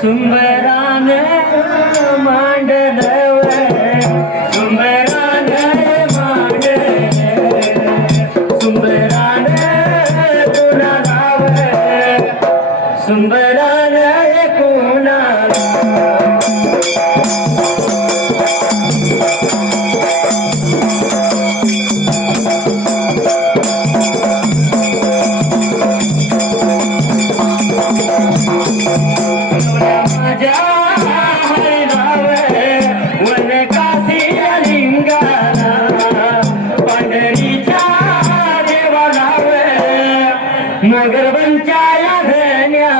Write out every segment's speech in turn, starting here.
सुंबरान मांडलव सुंबरान मांडल सुंबरान तुला नाव सुंबरान कोणा मगर बंचाया धन्या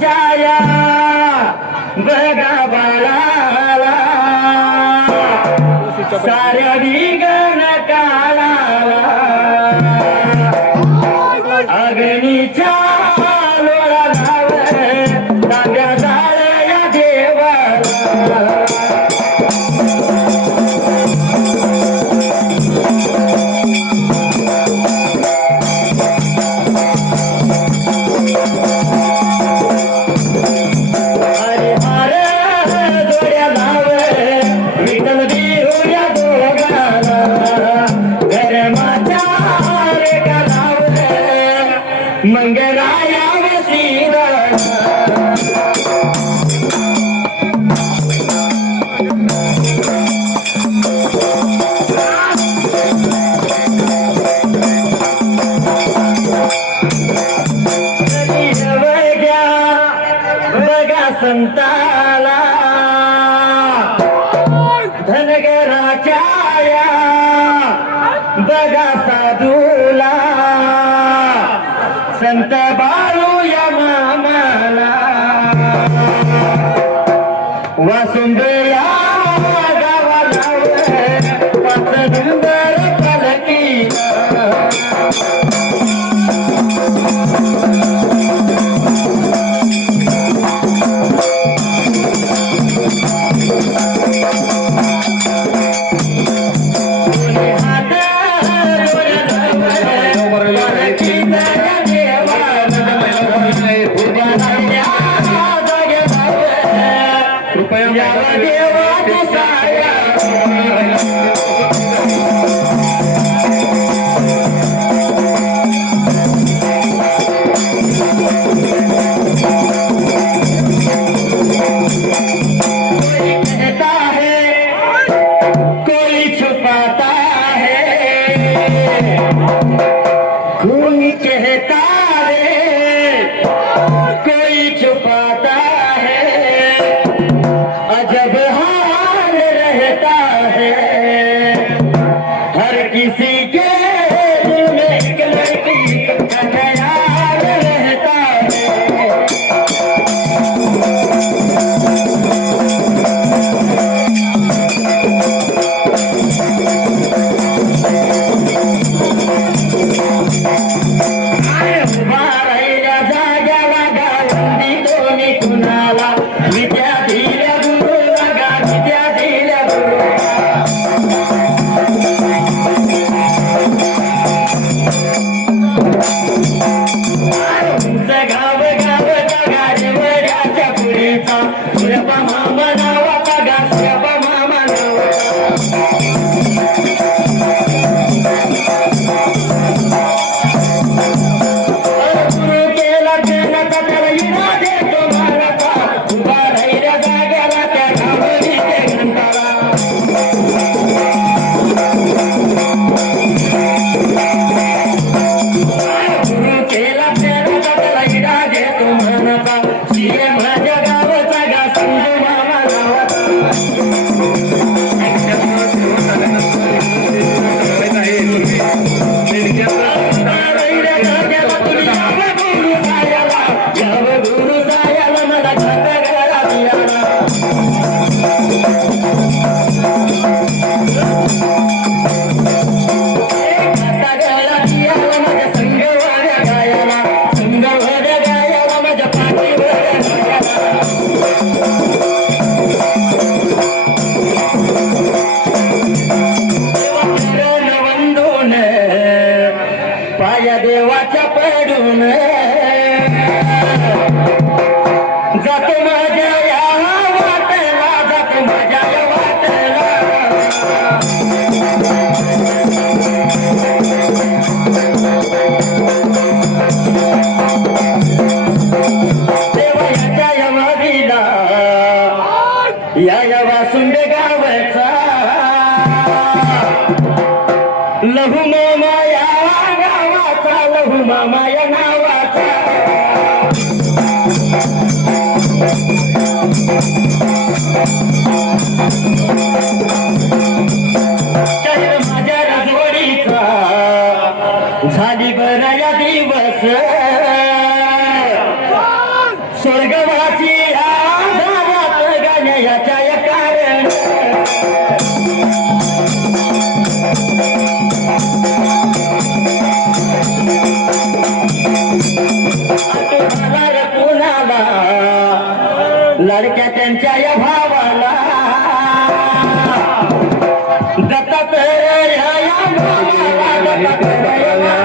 जाया बगा बाळाला साऱ्या विगण काळाला अग्नीच्या मंगराया वसीला बगा संताला धनगराच्या बगा साधूला संत बाळू या मामाला वासुंदर्या गावाला पाच नंबर पलकी कोई कहता है कोई छुपाता है अजब हाल रहता है सोडून जातो माझ्या या वाटेला, जातो माझ्या या वाटेला. देवयाच्या या वाडीला या वासुंडे गावचा लहू मामा या गावाचा, लहू मामा या नावाचा. शहर माझ्या राजवाडीचा झाली बरा या दिवस, स्वर्गवासी या गावात गाण्याच्या या कारण. कुणाला लडक्या त्यांच्या या भावाला दत्तात या भावाला, दत्तात या भावाला.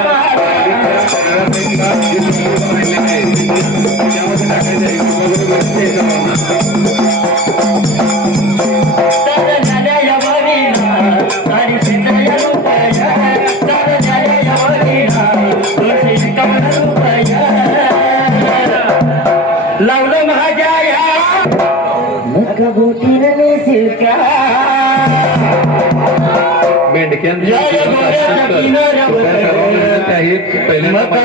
लावलं माझ्या या नका बोटीने सिरका मेंढक्यांच्या काही पहिल्यांदा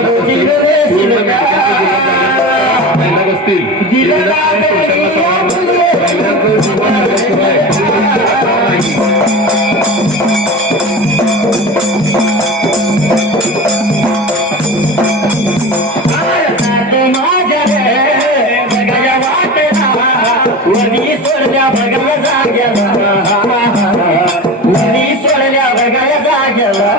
बसतील वनी सोडल्या बघायला जाग्याला, वनी सोडल्या बघायला जाग्याला.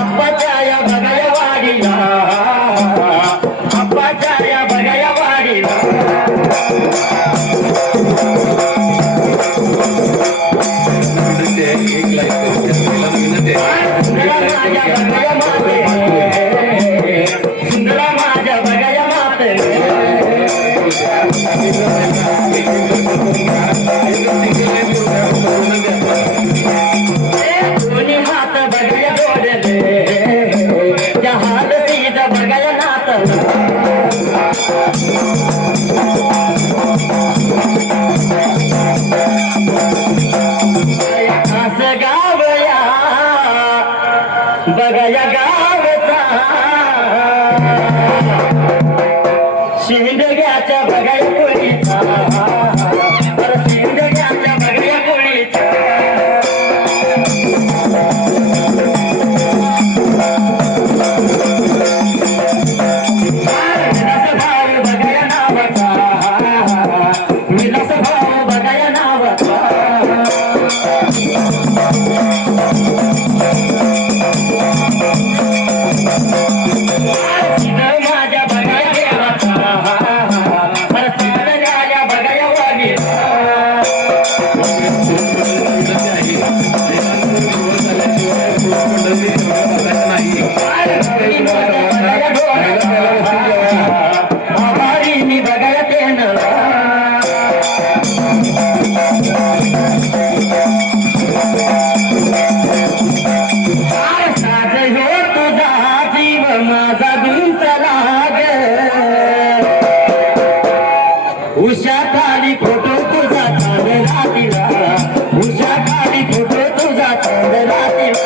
अप्पाच्या या बघाया वाडीला, अप्पाच्या या बघाया वाडीला. एक लाईक सुंदरा माझ्या बघाया माते, दोन्ही हात बघाया जोडले, त्या हात सीत बघाया नात. असं गावया बघाया गावचा, शिंदग्याच्या बघाया कोळीचा, शिंदग्याच्या बघाया कोळीचा. विलास भाऊ बघाया नावाचा, विलास भाऊ बघाया नावाचा. माझ्या बघाया देवाचा, बघाया वागी. आभारी मी बघाया तेन साज हो तुझा जीव माझा गुंतला ग. उषा खाली फोटो तुझा चांदला तिला, उषा खाली फोटो तुझा चांदला तिला.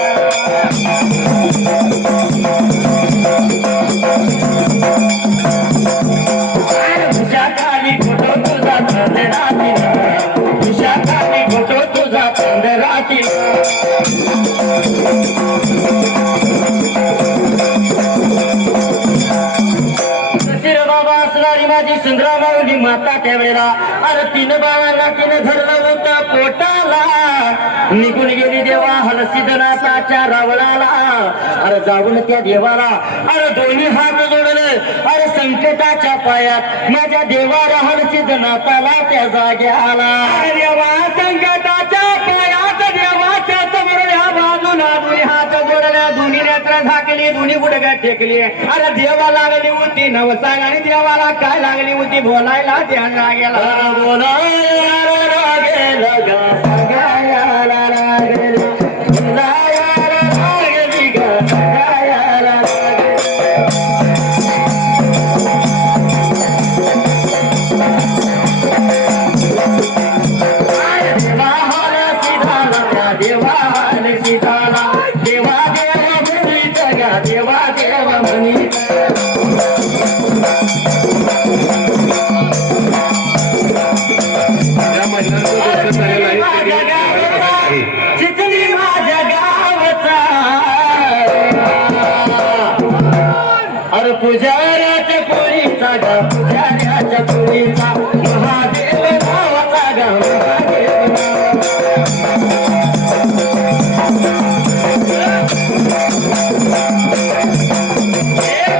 उषा खाली फोटो तुझा चांदला तिला, उषा खाली फोटो तुझा चांदला तिला. बाबा असणारी माझी सुंदरा माऊली माता त्यावेळेला, अरे 3 बाळांना तिने धरलं होतं पोटाला. निघून गेली देवा हलसिद्धनाथाच्या रावणाला, अरे जाऊन त्या देवाला अरे दोन्ही हात जोडले, अरे संकटाच्या पायात माझ्या देवा राहल सिद्धनाथाला त्या जाग्याला देवा संकटाच्या पायात देवाच्या समोरल्या बाजूला दोन्ही हात जोडल्या दोन्ही नेत्र झाकली दोन्ही गुडघ्या टेकली अरे देवा लागली होती नवसांग आणि देवाला काय लागली होती बोलायला त्या जाग्याला बोलायला लागेल गा सगायाला लागेल बोलायला लागली गा सगायाला लागेल देवाला सीताला देवा देवा म्हणीत गा देवा देवा म्हणीत या महिलांचं दर्शन झालेलं आहे. चिखली माझ्या गावचा अरे पुजाऱ्याच्या पोळीचा गा पुजाऱ्याच्या पोळीचा महादेव गावाचा गा महादेव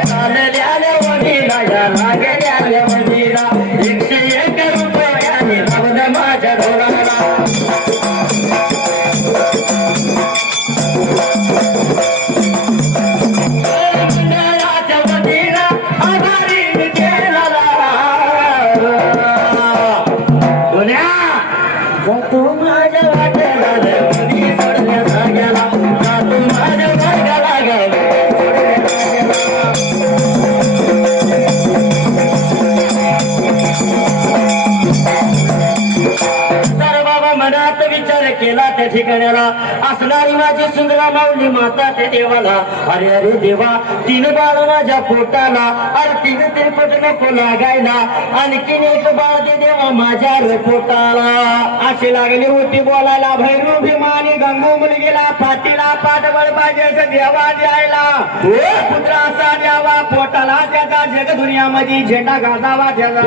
चालल्याल्या वडीला या लागल्याल्या वडीला 101 रुपयाने लावलं माझ्या ढोराला मंडळाच्या वतीला आभारी मी केला दुनिया जातो माझ्या वाट्याला वडी सोडल्या जाग्याला जातो माझ्या वाट्याला गाव तर बाबा मनात विचार केला त्या ठिकाणाला असणारी माझी सुंदरा माऊली माता त्या देवाला अरे अरे देवा 3 बाळ माझ्या पोटाला अरे 3 तिरपट नको लागायला आणखीन 1 बाळ दे देवा माझ्या रे पोटाला अशी लागली होती बोलायला भैरू भीमानी गंगू मुलगीला पाठीला पाठबळ पाहिजे असं देवा द्यायला पुत्र असा द्यावा पोटाला त्याचा जग दुनियामध्ये झेंडा गाजावा त्याचा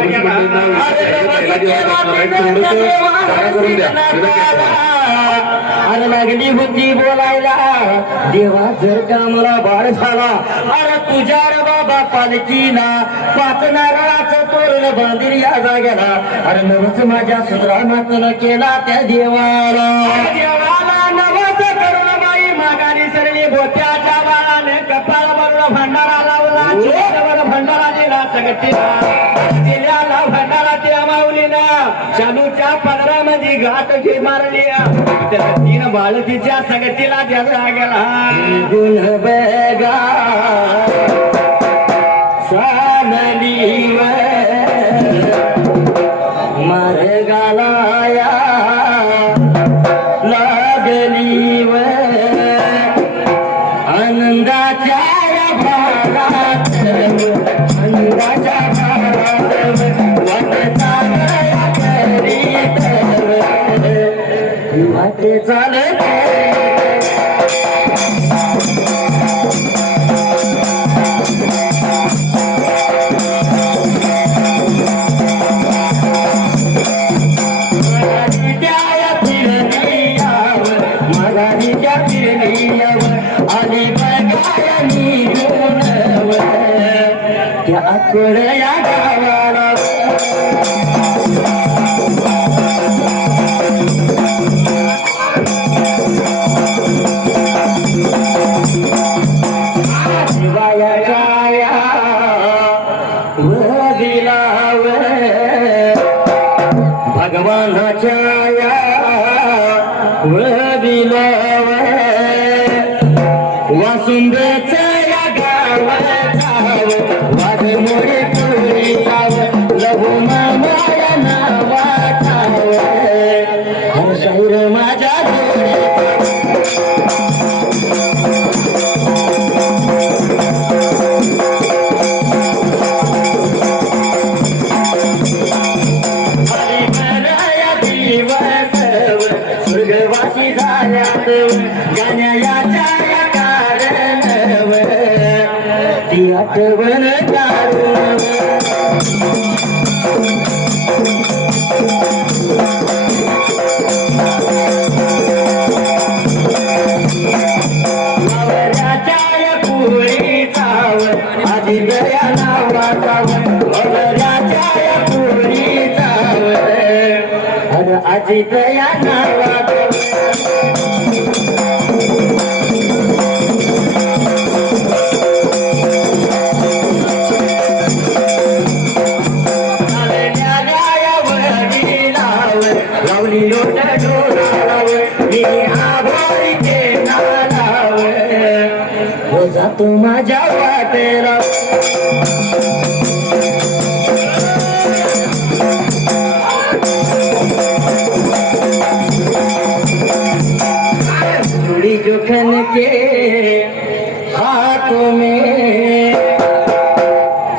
अरे लागली होती बोलायला देवा जर का मला बाळ झाला अरे तुझ्या रे बाबा पालखीला 5 नारळाचं तोरण बांधील या जाग्याला अरे नवस माझ्या सुंदरानातनं केला त्या देवाला नवस करून बाई मागारी सरली बोत्याच्या बाळाने कपाळ भरून भंडारा लावला चित्रवर भंडारा दिला सगटीला दिल्याला भंडारा त्या माऊलीला शालूच्या पदरामध्ये गाठ घे मारली त्या 3 बाळ तिच्या संगतीला द्यायला गेला गुण बेगा सानली मार्गाला या लागली व आनंदाच्या भागात आनंदाच्या भागात वाटचा करीत वाटे चालत आणि बघायनी त्या अकोड या गावाला शिवायाच्या या दिलाव भगवानाच्या या दिलाव वासुंदेच्या या गावाचा वाघ मोडे पुरीचा लघु माया नावाचा हर शहर माझ्या स्वर्गवासी झाल्यात हसीत या नावात लावली लोट डोलावर मी आभारी ते नालावर जातो माझ्या वाटेला चूड़ी जोखन के हाथों में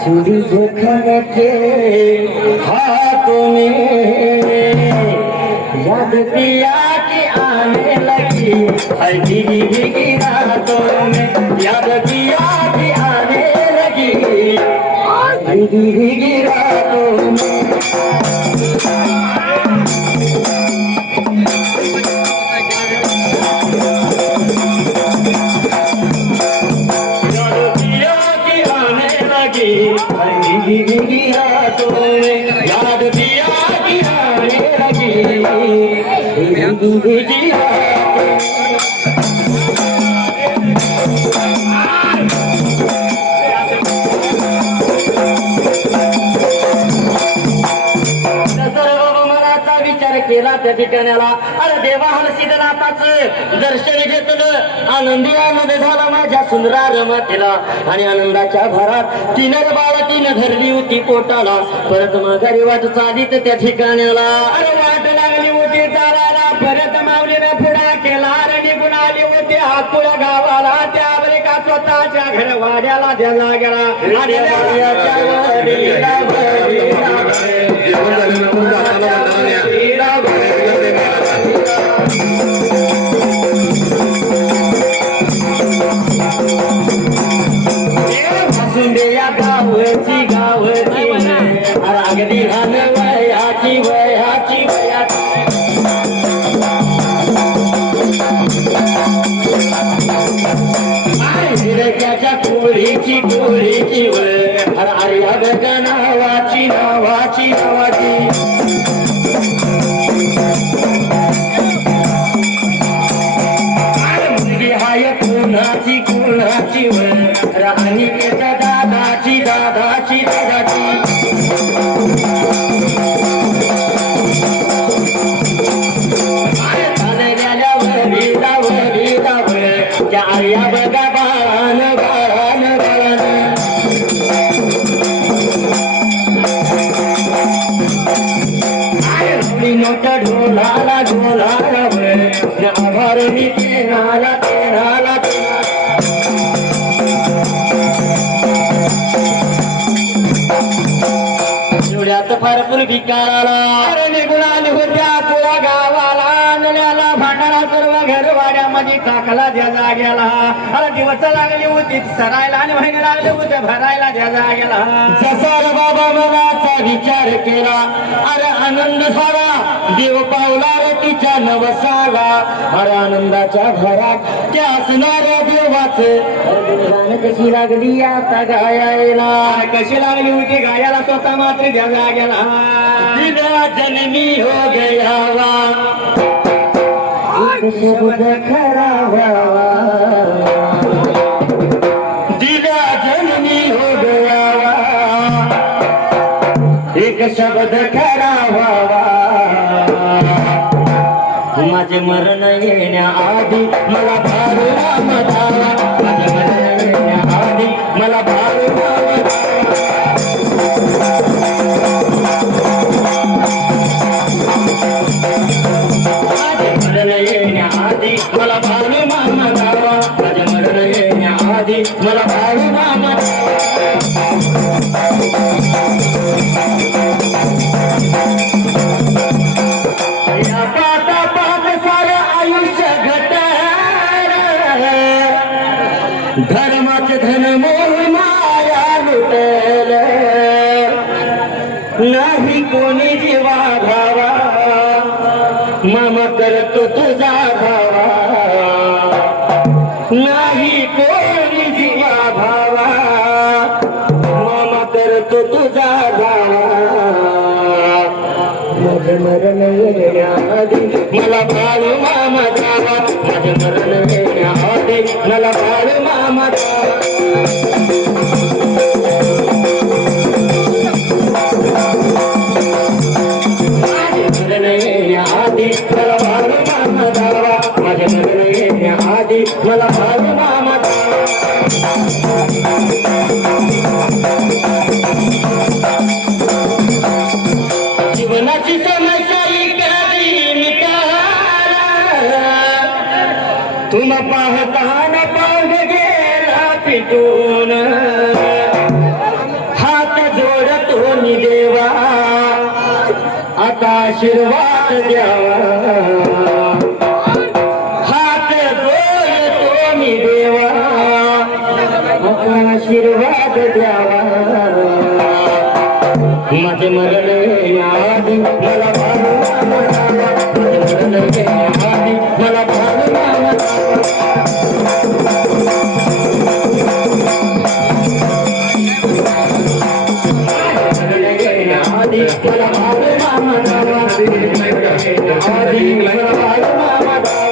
चूड़ी जोखन के हाथों में याद पिया की आने लगी हर भीगी भीगी रातों में याद पिया की आने लगी भीगी भीगी रातों में भीगी भीगी रातों में याद दिया कि आने लगी भीगी भीगी रातों मनाचा विचार केला त्या ठिकाणाला अरे देवा हलसिद्धनाथाचं दर्शन घेतलं आनंदी आनंद झाला माझ्या सुंदर मातेला आणि आनंदाच्या भरात तीनच बाळ तीन धरली होती पोटाला परत माघारी वाट चालीत त्या ठिकाणाला अरे वाट लागली होती चालायला परत माऊलीनं पुढा केला आणि निघून आली होती हातपुळ्या गावाला त्यावर का स्वतःच्या घर वाड्याला द्यायला गेला आणि जेवण झाल्यानंतर जाताना या गावची गावची अगदी घाल वयाची वयाची त्याच्या टोळीची टोळीची अरे अगद नावाची नावाची नावाची मुलगी हाय कोणाची कोणाची आणि त्याच्या दादाची दादाची दादाची त्या आर्या बघा बाळान बाळान बाळान नोट ढोलाला ढोलाला आभारणी तेनाला तेनाला एवढ्यात फारपूर भिकाराला अरे निघून आली होत्या तुला गावाला नल्याला भांडारा सर्व घरवाड्यामध्ये टाकला त्या जाग्याला अरे दिवस लागली होती सरायला आणि महिने लागले होते भरायला त्या जाग्याला जसा बाबा मनाचा विचार केला अरे आनंद झाला देव पावला रे तिच्या नवसाला अरे आनंदाच्या भरात त्या असणाऱ्या देवाचं कशी लागली आता गायाला कशी लागली होती गायाला स्वतः मात्र द्या जाग्याला दिला जन्मी हो गया शब्द खरा दिला जन्मी हो गया एक शब्द खरा माझे मरण येण्याआधी मला भारू नाम धावा माझे मरण येण्याआधी मला भारू नाम येण्याआधी मला भाऊ मामा धावा माझे मरण येण्याआधी मला भाऊ मामा या पाता पात सारं आयुष्य घट धर्माचे धन मोह माया लुटल नाही कोणी जीवा भावा मामा करतो तुझा भावा नाही कोणी जीवा भावा मामा करतो तुझा भावा माझं मरण येण्याआधी मला बाळू मामा द्यावा, माझं मरण येण्याआधी मला बाळू मामा द्यावा. माझं मरण येण्याआधी मला बाळू मामा द्यावा, माझं मरण येण्याआधी मला बाळू मामा द्यावा. जीवनाची समस्या इकडे मिटाला, तुम पाहताना पाव गेला पिटून, हात जोडतो नि देवा आता आशीर्वाद द्यावा, हात जोडतो नि देवा आता आशीर्वाद द्यावा. माझे मरण येण्याआधी मला बाळू मामा द्यावा, माझे मरण येण्याआधी मला बाळू मामा द्यावा. मरण येण्याआधी मला बाळू मामा द्यावा, येण्याआधी मला बाळू मामा द्यावा.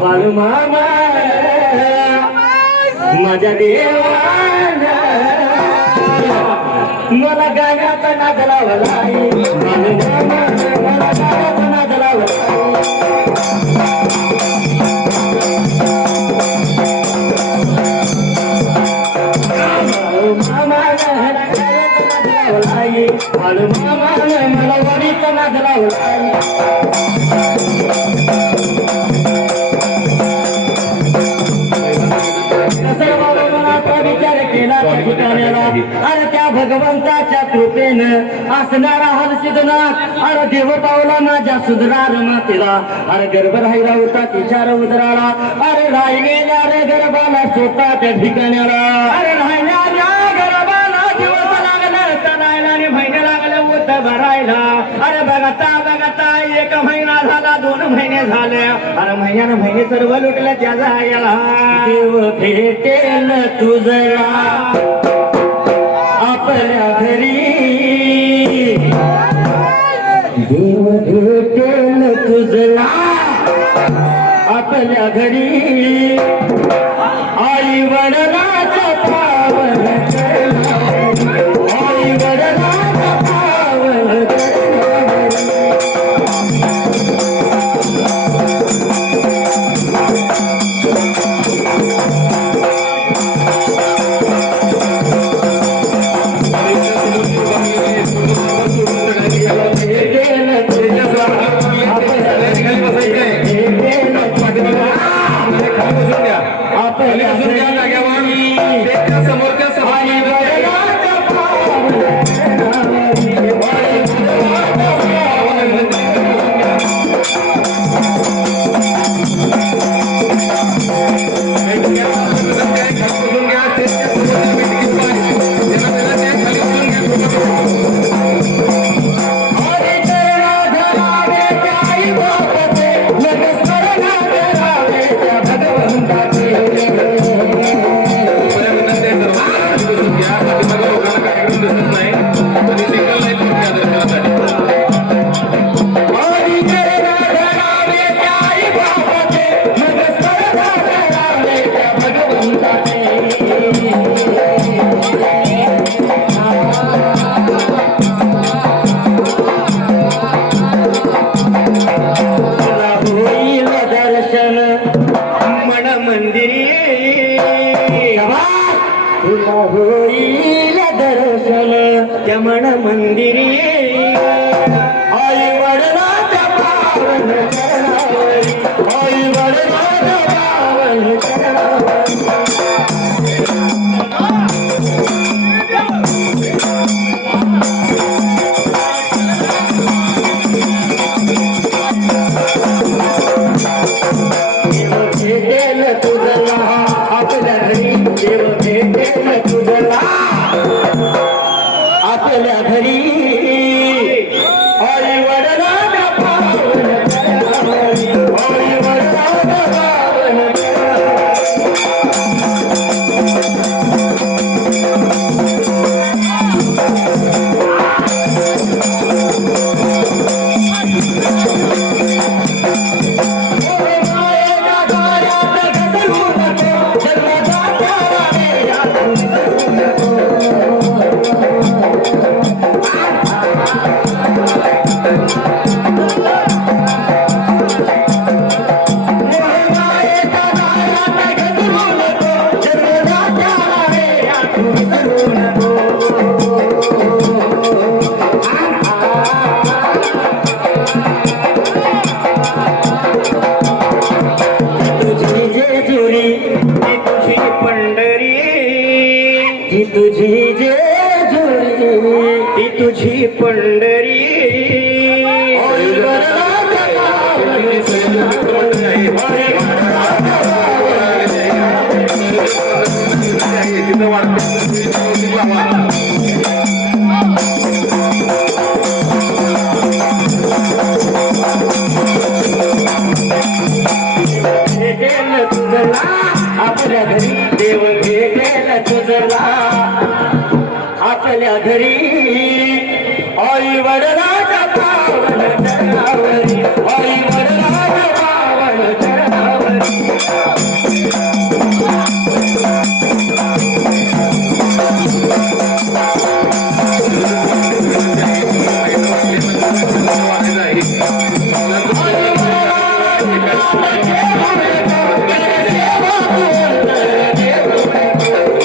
बाळू मामा माझ्या देवाना मला गाण्याचा नाद लावला, बाळू मामा मला गाण्याचा नाद लावला. बाळू मामा मला वडीचा नाद लावला. विचार केला त्या ठिकाणाला, अरे त्या भगवंताच्या कृपेनं असणारा हलसिद्धनाथ, अरे देव पावला माझ्या सुधरार मातेला, अरे गर्भ राहिला होता तिच्या उदराला, अरे राहिलेल्या रे गर्भाला स्वतः त्या ठिकाणाला, अरे राहिलेल्या गर्भाला दिवस लागला चलायला आणि महिने लागले उत भरायला. अरे बघता बघता 1 महिना झाला, 2 महिने झाले, अरे महिन्यानं महिने सर्व लुटलं त्याचा याला. देव भेटेल तुझला आपल्या घरी, देव भेटेल तुझला आपल्या घरी, आई वडिलाचा पावन आई वडिलाचा पावन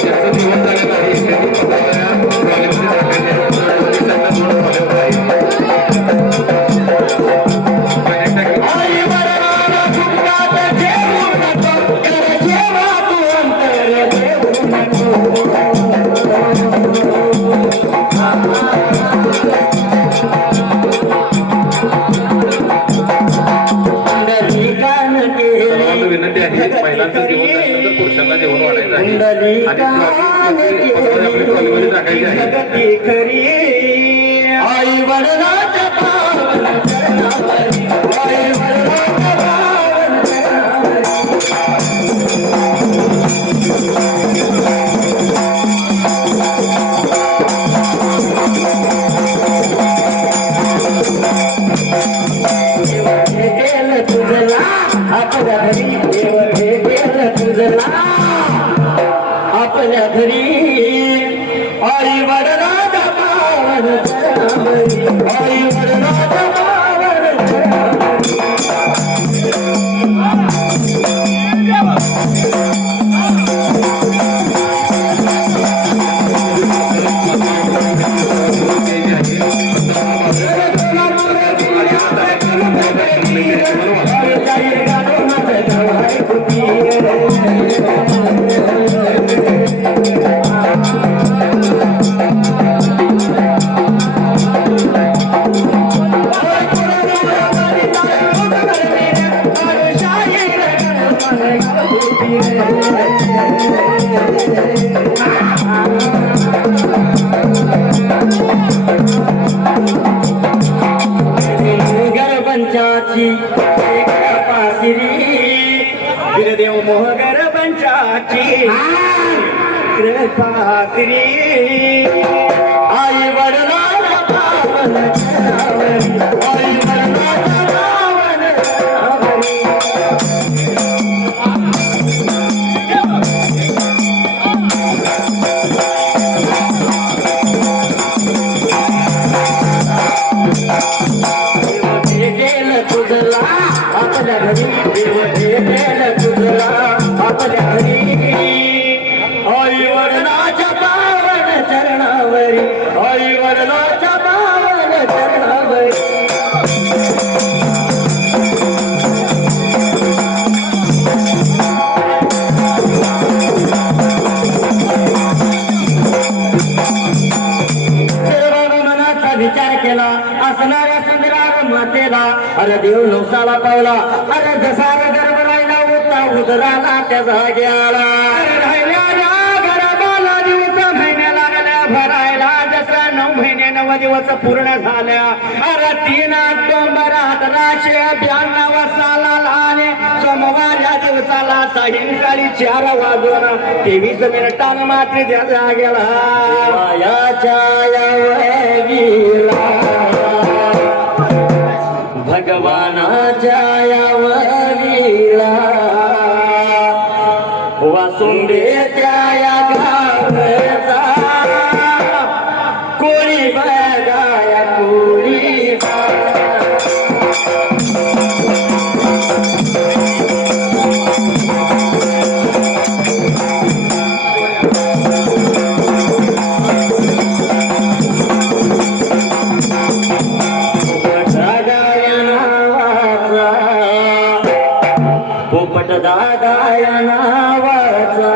ज्याचं जीवन झालेलं आहे त्यांनी कॉलेजमध्ये टाकलेले त्यांना दोन फॉलोवर विनंती आहे महिलांचं जेवण झाल्यानंतर पुरुषांना जेवण वाढायचं आहे आणि आपली ट्रॉलीमध्ये टाकायची आहे आई वडिलांच्या पावन चरणावरी, आई वडिलांच्या पावन चरणावरी. हे केलं तुझला आपल्या घरी, देव हे केलं तुझला आपल्या घरी. आई वडिलांच्या पावन चरणावरी, आई वडिलांच्या पावन चरणावरी. पंचाची देव मोहगर पंचाची कृपाश्री. आई वडिलांच्या पावन चरणावरी, आई वडिलांच्या पावन चरणावरी. तुझला आपल्या घरी, देव केलं तुझला आपल्या घरी. आई वडिलांच्या पावन चरणावरी, आई वडिलांच्या पावन चरणावरी. सर्वांनी मनाचा विचार केला असणाऱ्या संग्राम मातेला, अरे देव नवसाला पावला, अरे जसा गर्भ राहिला होता उदराला त्या जाग्याला. राहिल्या गरबाला दिवस महिने लागल्या भरायला, जसा 9 महिने 9 दिवस पूर्ण झाल्या. अरे 3 ऑक्टोबर 1892 साला आले सोमवार या दिवसाला सायंकाळी 4 वाजून 23 मिनिटांना मात्र त्या जाग्याला याच्या यावरीला भगवानाच्या यावरीला वासुंदेच्या या गावचा कोळी बगाया कोळी पोपट दादा या नावाचा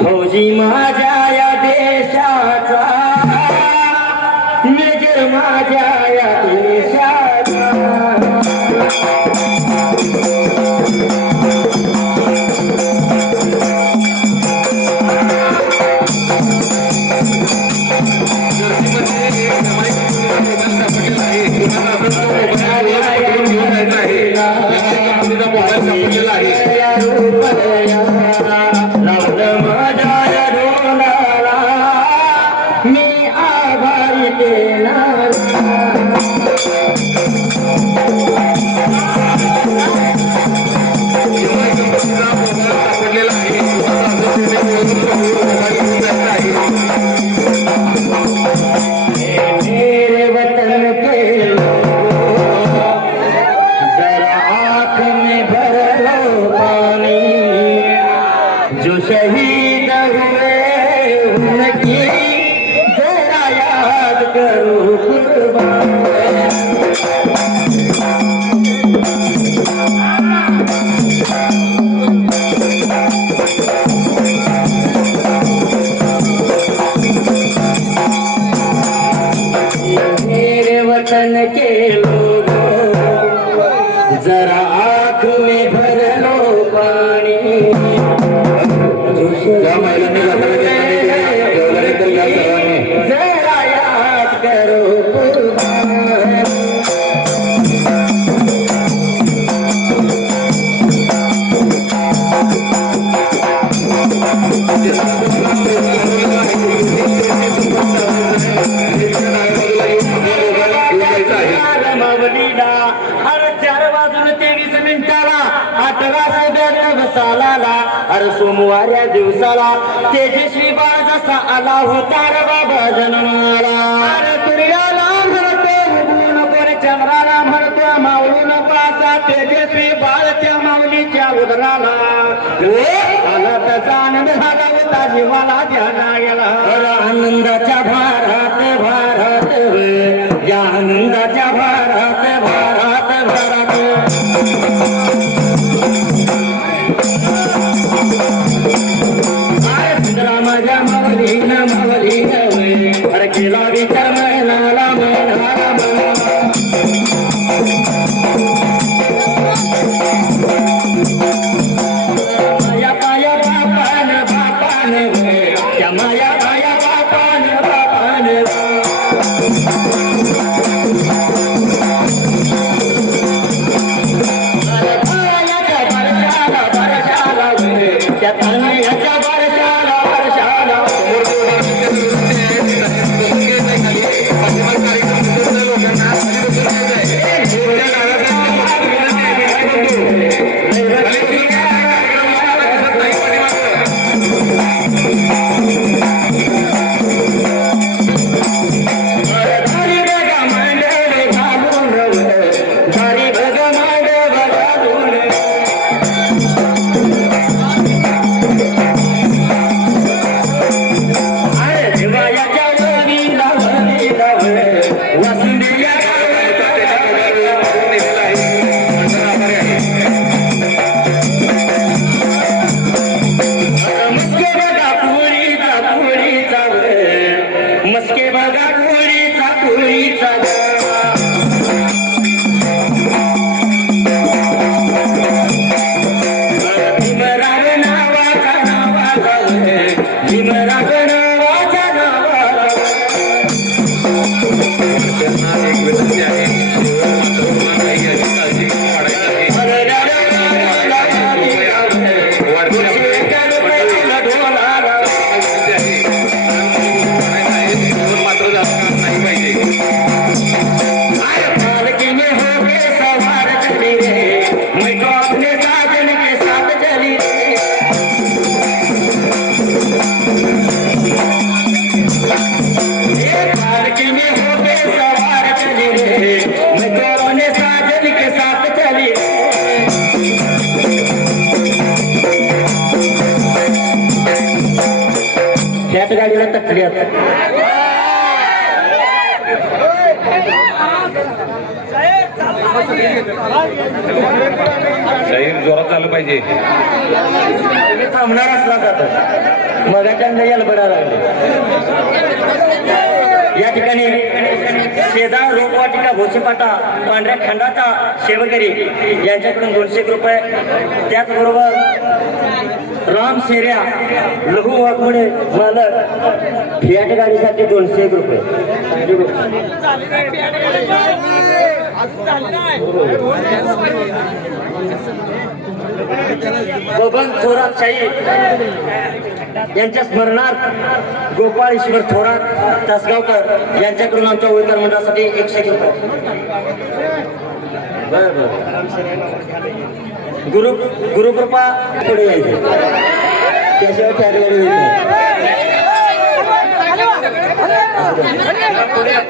फौजी माझ्या या देशाचा, मेजर माझ्या या देशाचा. मी आभारी देणार. दर्शन के लोग जरा आँख में भर लो पानी ज्या महिलांनी जाताना जेवणाने तर या सर्वांनी जरा याद करो कुर्बान. मावलीला अरे 4 वाजून 23 मिनिटाला 1892 सालाला अरे सोमवाऱ्या दिवसाला तेजस्वी बाळ जसा आला होता रे बाबा जन्माला. अरे सूर्याला म्हणतो उगवू नको रे चंद्राला म्हणतो मावळू नको असा तेजस्वी बाळ त्या माऊलीच्या उदराला आला त्याचा आनंद झाला होता जीवाला ध्याना गेला. आनंदाच्या भारात भारात या आनंदाच्या भारात भारात भारात माझ्या मावलीन मावलीन अरे केला विचार महिनाला महिनाला माया पाया बापान बापान त्या माया पाया बापान बापान मस्के बघा पुरीचा पुरीचा भीमराव नावाचा नावाचा भीमराव नावाचा नावाचा त्याच गाडीला तकली जोरात चालू पाहिजे. थांबणार असला जात मगाच्या याला बडा लागले. या ठिकाणी शेजार रोपवाटिका भोसेपाटा पांढऱ्या खंडाचा सेवकरी यांच्याकडून 200 रुपये. त्याचबरोबर राम शेऱ्या लघु वाघमुळे मालक फियाट गाडीसाठी 200 रुपये. बबन थोरात शाही यांच्या स्मरणार्थ गोपाळ ईश्वर थोरात तासगावकर यांच्याकडून आमच्या ओळीकर मंडळासाठी 100 रुपये. गुरुकृपा पुढे यायचे त्याशिवाय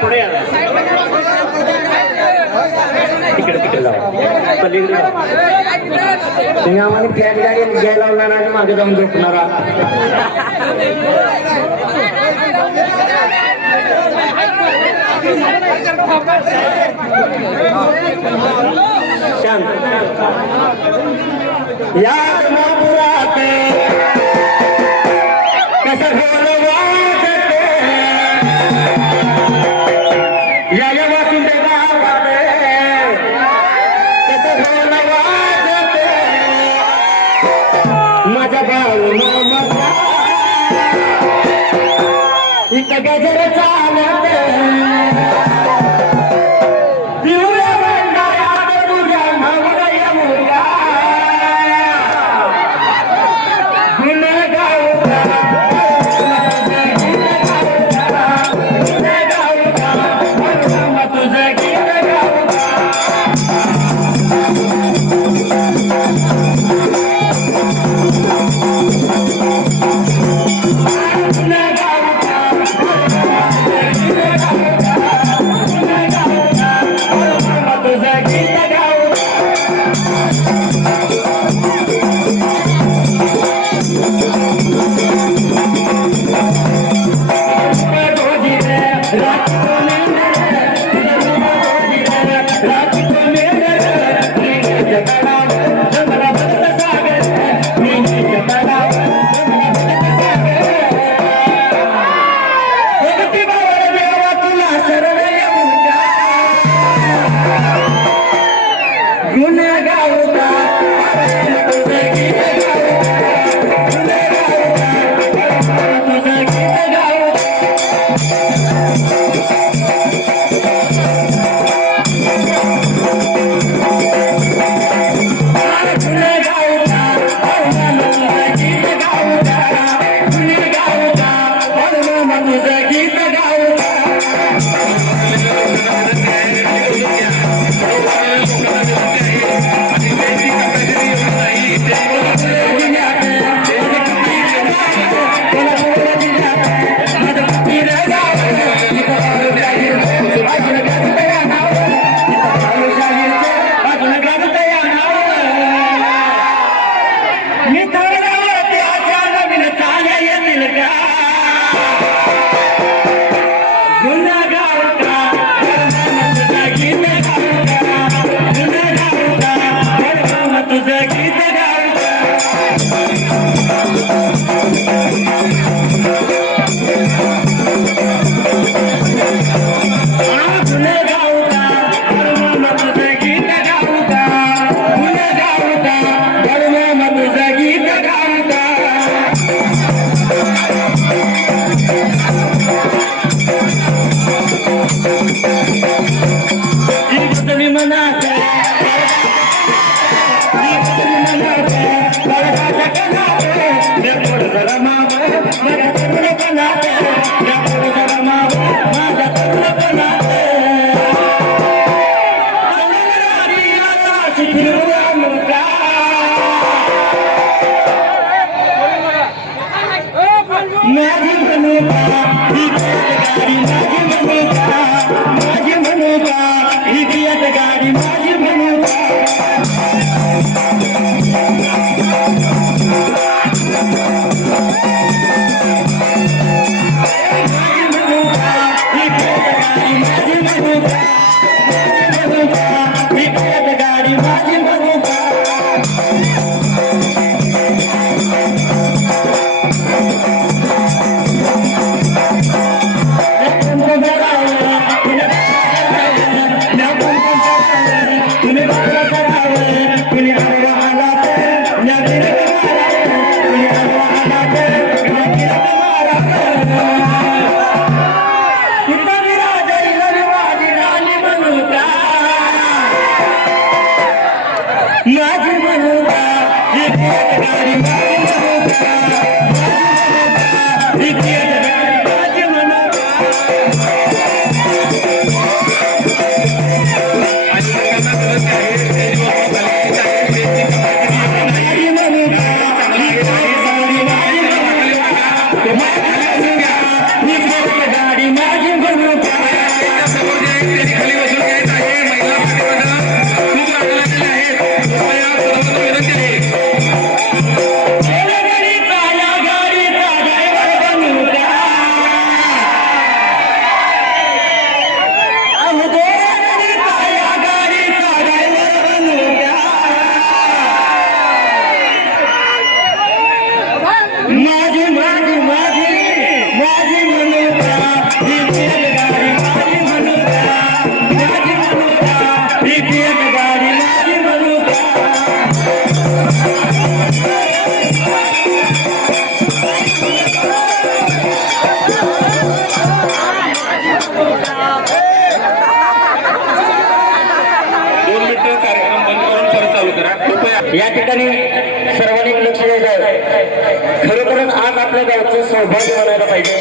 पुढे तिकडे तिकडे लावा पलीकडे तुम्ही आम्हाला फ्लॅट गाडी घ्यायला लावणार आणि मागे जाऊन झोपणारा. शांत या महापुरात कसं वाजते या वाचून गजर चालत पिवळ्या बंडाऱ्यात तुझ्या नवरा यमुना गुण गाऊका तुझं गीत गाऊका गुण गाऊका तुझं गीत आणि या ठिकाणी सर्वांनी लक्ष द्यायचं आहे. खरोखरच आज आपल्या गावचं सौभाग्य म्हणायला पाहिजे.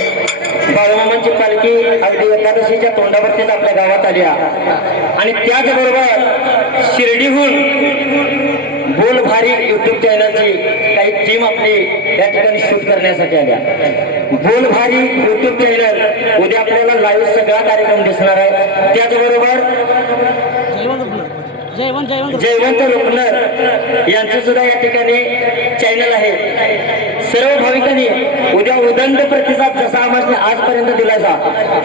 बाळूमामांची पालखी अगदी एकादशीच्या तोंडावरतीच आपल्या गावात आली आहे. आणि त्याचबरोबर शिर्डीहून बोल भारी युट्यूब चॅनलची काही टीम आपली या ठिकाणी शूट करण्यासाठी आल्या. बोल भारी युट्यूब चॅनल उद्या आपल्याला लाईव्ह सगळा कार्यक्रम दिसणार आहे. त्याचबरोबर जयवंत लोकनर यांचं सुद्धा या ठिकाणी चॅनल आहे. सर्व भाविकांनी उद्या उदंड प्रतिसाद जसा आम्हाला आजपर्यंत दिलासा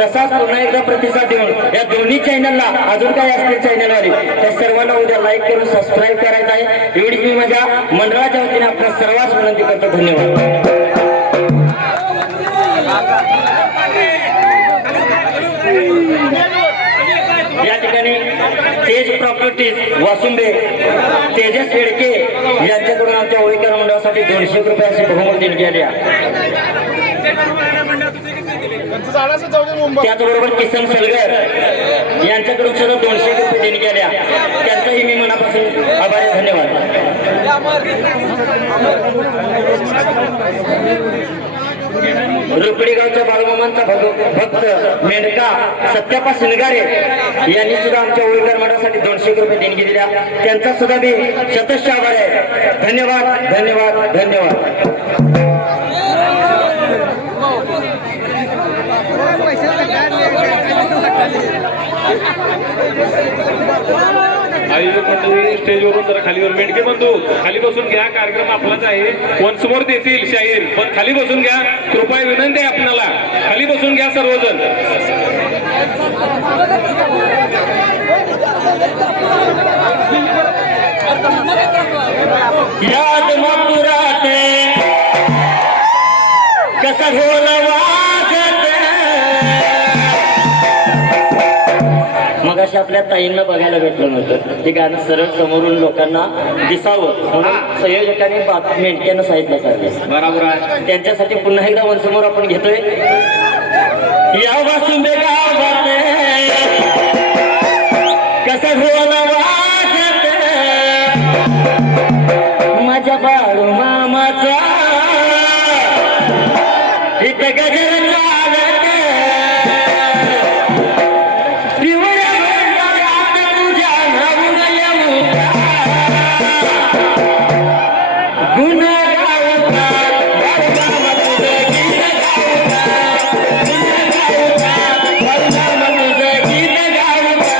तसाच पुन्हा एकदा प्रतिसाद देऊन या दोन्ही चॅनलला अजून काही असतील चॅनलवाली त्या सर्वांना उद्या लाईक करून सबस्क्राईब करायचं आहे. एवढीच मी माझ्या मंडळाच्या वतीने आपल्या सर्वांस विनंती करतो. धन्यवाद. या ठिकाणी तेज प्रॉपर्टीज वासुंबे तेजस शेडके यांच्याकडून आमच्या होळीकर मंडळासाठी 200 रुपये अशी बहुमत देणगी आली. त्याचबरोबर किसन सलगर यांच्याकडून सुद्धा 200 रुपये देणगी आल्या. त्यांचाही मी मनापासून आभारी. धन्यवाद. रुकडी गावच्या बाळूमामांचा भक्त मेंढका सत्यापा शिनगारे यांनी सुद्धा आमच्या होळीकर मंडळासाठी 200 रुपये देणगी दिल्या. त्यांचा सुद्धा मी शतश आभार आहे. धन्यवाद धन्यवाद धन्यवाद. आयोजक मंडळी स्टेजवरून जरा खालीवर मेंढके बंधू खाली बसून घ्या. कार्यक्रम आपलाच आहे. वंसमोर देतील शाहीर पण खाली बसून घ्या. कृपया विनंती आहे आपल्याला खाली बसून घ्या सर्वजण. याद मपुरात कसा ढोल वाजत. मग अशा आपल्या ताईंना बघायला भेटलं नव्हतं. ते गाणं सरळ समोरून लोकांना दिसावं म्हणून संयोजकांनी मेंढक्यानं साहित्य साधले. बरोबर आहे. त्यांच्यासाठी पुन्हा एकदा वनसमोर आपण घेतोय. या वासुंबे गावात कसा ढोल वाजत माझ्या बाळू मामाचा इथं गजर चालत पिवळ्या मंडळात तुझ्या नावून येऊ गुण गाऊका बाळू मामा तुझं गीत गाऊका गुण गाऊका बाळू मामा तुझं गीत गाऊका.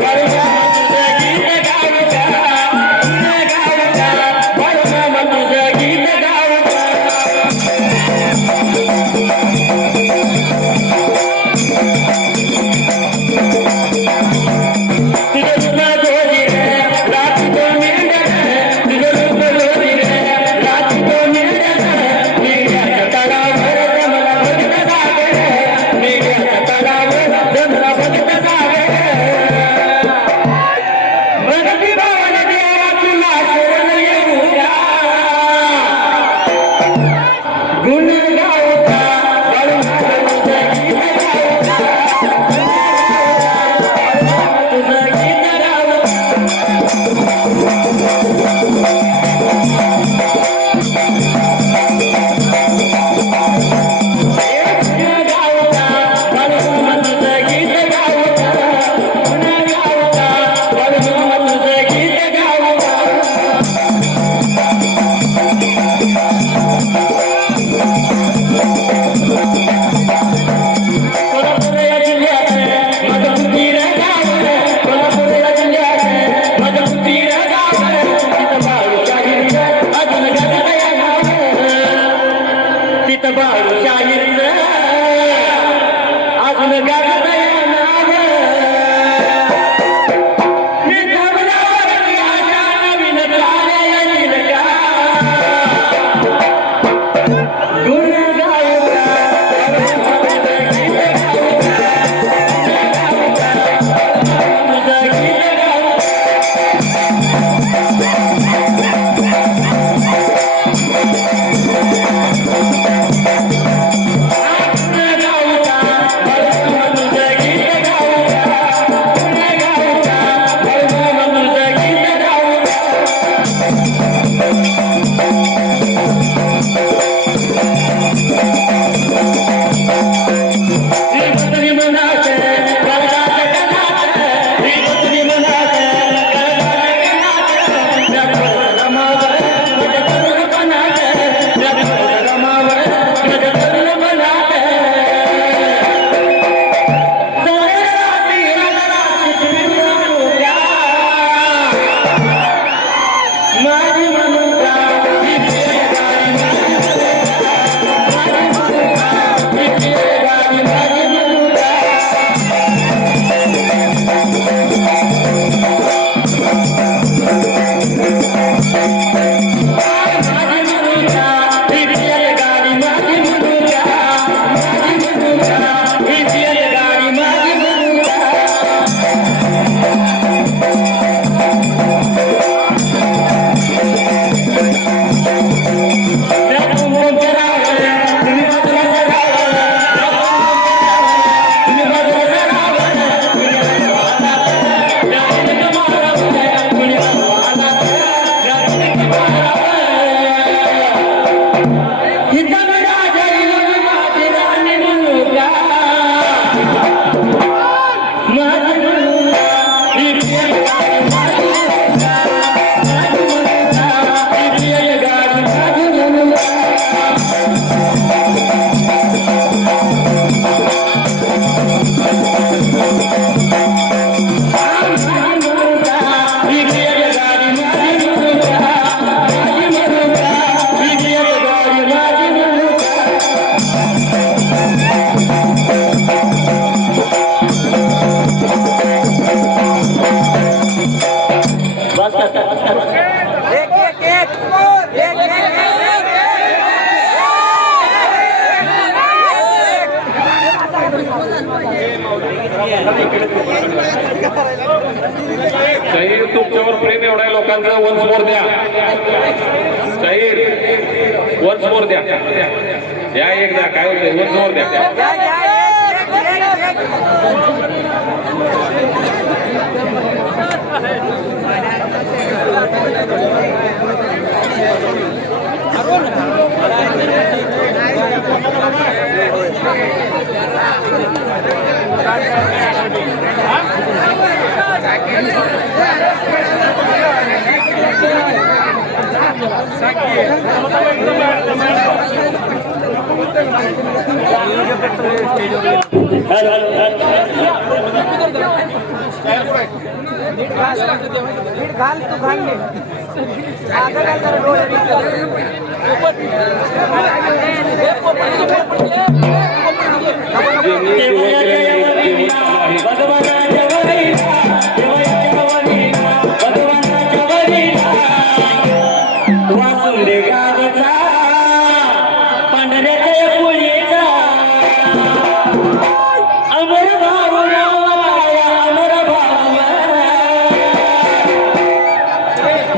Bye. वन्स मोर द्या शाहीर वन्स मोर द्या या एकदा काय होतंय वन्स मोर द्या घाल तू घाल आगे घाल जरा डोळे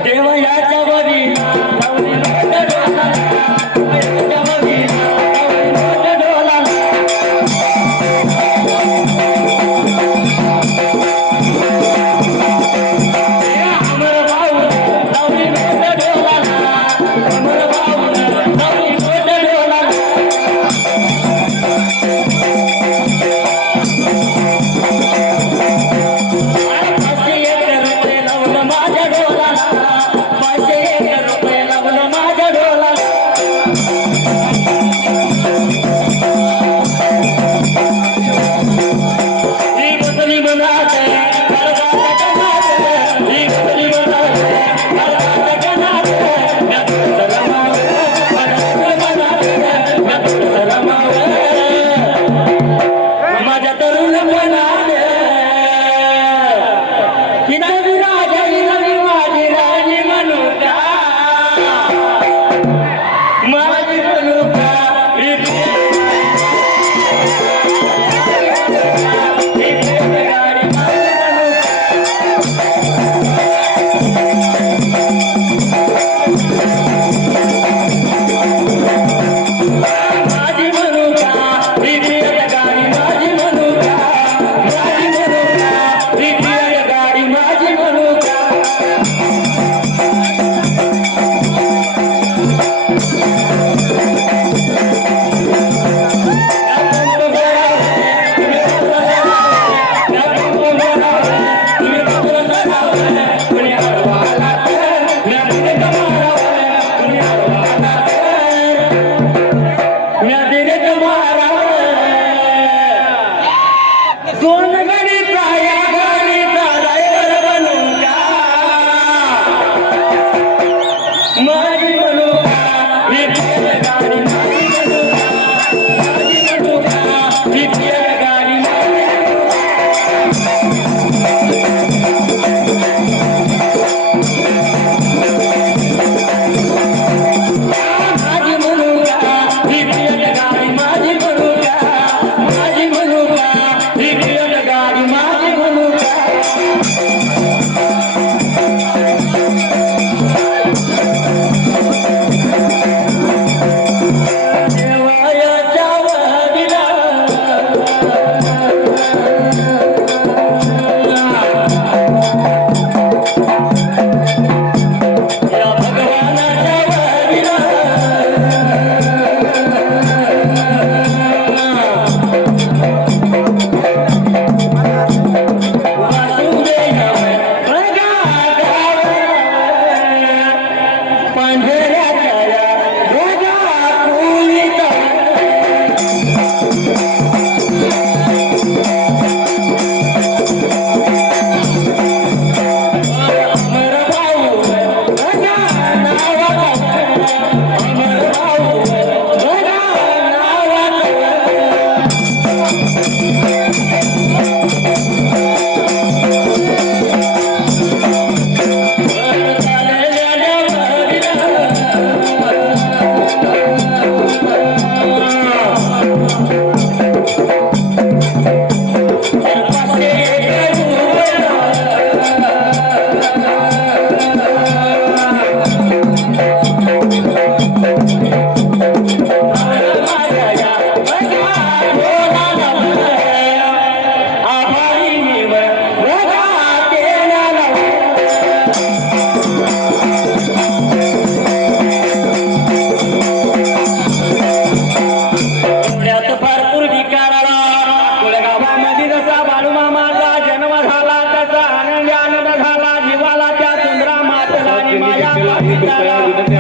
देवयाच्या वरी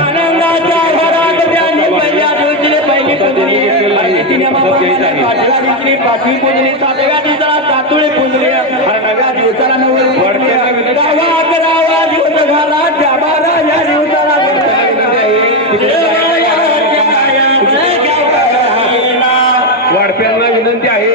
आनंदाच्या घरात त्यांनी पहिल्या दिवशी पहिली पुजली, तिने पाचवी पाचवी पुजली, सातव्या दिवसाला सातुळी पुजली, नव्या दिवसाला नववी पुजली, गावा दिवस झाला त्या बाराव्या दिवसाला वाढप्यांना विनंती आहे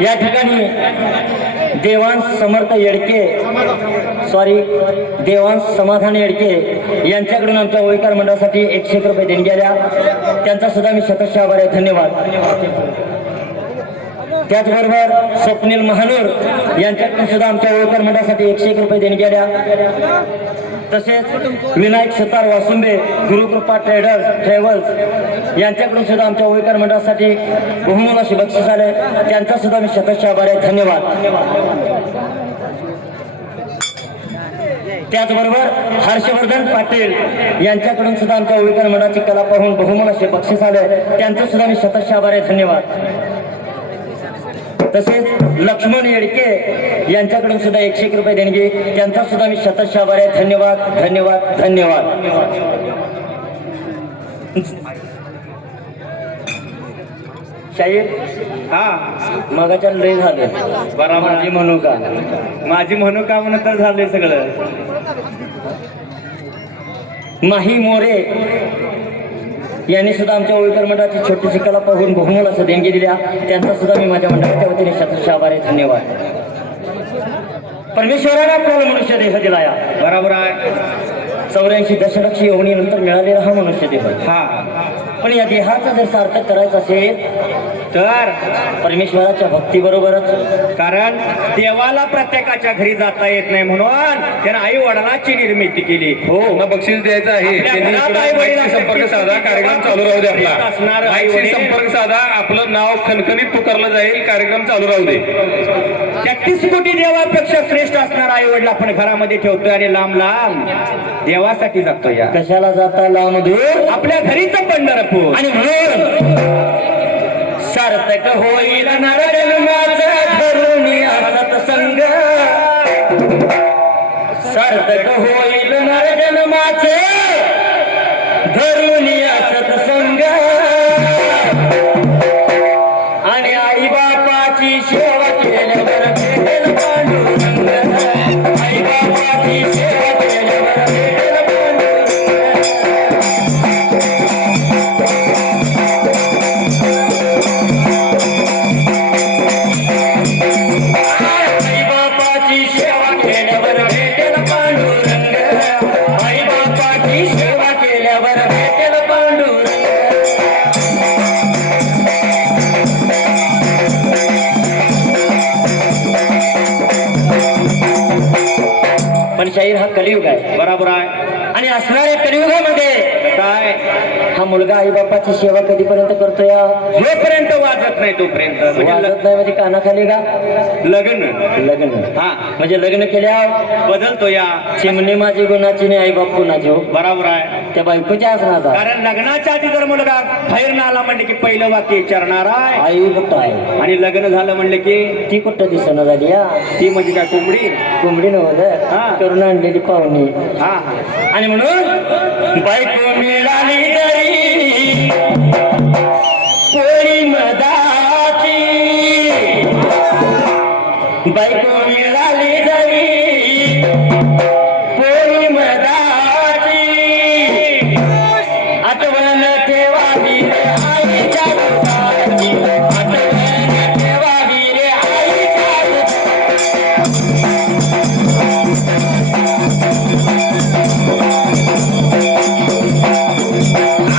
या ठिकाणी देवांश समर्थ येडके देवांश समाधान येडके यांच्याकडून आमच्या ओळीकार मंडळासाठी 100 रुपये देणगी आल्या, त्यांचा सुद्धा मी शतशः आभार आहे, धन्यवाद. त्याचबरोबर स्वप्नील महानूर यांच्याकडून सुद्धा आमच्या ओळीकार मंडळासाठी 101 रुपये देणगी आल्या. तसेच विनायक सुतार वासुंबे गुरुकृपा ट्रॅव्हल्स यांच्याकडून सुद्धा आमच्या ओळीकार मंडळासाठी बहुमोलाची बक्षीस आले, त्यांचा सुद्धा मी शतशः आभार आहे, धन्यवाद. त्याचबरोबर हर्षवर्धन पाटील यांच्याकडून सुद्धा आमच्या ओळीकार मंडळाची कला पाहून बहुमोलाचे बक्षीस आले, त्यांचा सुद्धा मी शतशः आभार आहे, धन्यवाद. तसेच लक्ष्मण येडके यांच्याकडून सुद्धा 101 रुपये देणगी, त्यांचा सुद्धा मी शतशः आभार आहे, धन्यवाद धन्यवाद धन्यवाद. शाहीर मगाच्या लय झालं बरा माझी म्हणू का म्हणून तर झालंय सगळं. माही मोरे यांनी सुद्धा आमच्या ओळीकर मंडळाची छोटीशी कला पाहून बहुमोल असं देणगी दिल्या, त्यांचा सुद्धा मी माझ्या मंडळाच्या वतीने शतशः आभार आहे, धन्यवाद. परमेश्वराने आपल्याला मनुष्य देह दिलाया, बरोबर आहे. 84 दशलक्ष योजनेनंतर मिळालेला हा मनुष्य देह, पण या देहाचा जर सार्थक करायचा असेल तर परमेश्वराच्या भक्ती बरोबरच कारण देवाला प्रत्येकाच्या घरी जाता येत नाही म्हणून त्यानं आई वडिलांची निर्मिती केली. हो मग बक्षीस द्यायचं आहे. आपल्या त्यांनी घरात इकडं आई-वडिलांना माईकशी संपर्क साधा, कार्यक्रम चालू राहू दे आपला. असणारं माईकशी आई-वडील. संपर्क साधा, आपलं नाव खणखणीत पुकारलं जाईल, कार्यक्रम चालू राहू दे. 33 कोटी देवापेक्षा श्रेष्ठ असणारा आई वडील आपण घरामध्ये ठेवतोय आणि लांब लांब देवासाठी जातो. या कशाला जाता लांब दूर आपल्या घरीच पंढरपूर. आणि म्हणून सार्थक होईल नरजन्माचा धरून सत्संग, सार्थक होईल नरजन्माचे धरून सत्संग, आणि आई बापाची सेवा केल्यावर भेटेल पांडुरंग, आई बापाची सेवा केल्यावर भेटेल पांडुरंग. आई बापाची सेवा केल्यावर भेटेल पांडुरंग, आई बापाची सेवा केल्यावर भेटेल पांडुरंग. पण शाहीर हा कलियुग आहे बरोबर आहे. आणि असणाऱ्या कलियुगामध्ये काय हा मुलगा आई बापाची सेवा कधीपर्यंत करतो या जोपर्यंत वाजत नाही तोपर्यंत म्हणजे वाजत नाही म्हणजे कानाखाली का लग्न लग्न हा म्हणजे लग्न केल्या बदलतो. या चिमणी माझी गुणाची नाही आई बाप कुणाची हो बरोबर आहे. त्या बायकोच्या असणार कारण लग्नाच्या आधी जर मुलगा बाहेर आला म्हणले की पहिलं वाक्य विचारणार आहे आई कुठं आहे आणि लग्न झालं म्हणलं की ती कुठं दिसणं झाली या ती म्हणजे काय कोंबडी. कोंबडी नव्हतं हा. करून आणलेली पाहुणी. हा हा आणि म्हणून बायको मिळाली जरी पोळी मदाची, बायको मिळाली जरी पोळी मदाची, आठवण ठेवावी रे आईच्या दुधाची, आठवण ठेवावी रे आईच्या दुधाची.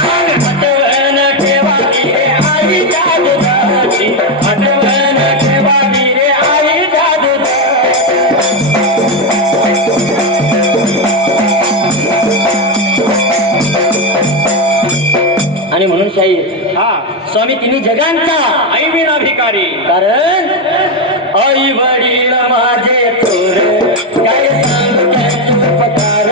आठवण ठेवावी रे आईच्या दुधाची, आठवण ठेवावी रे आईच्या दुधाची. आणि म्हणून शाहीर हा स्वामी तिन्ही जगांचा आई विना भिकारी. कारण आई वडील माझे थोर काय सांगू त्यांचे उपकार,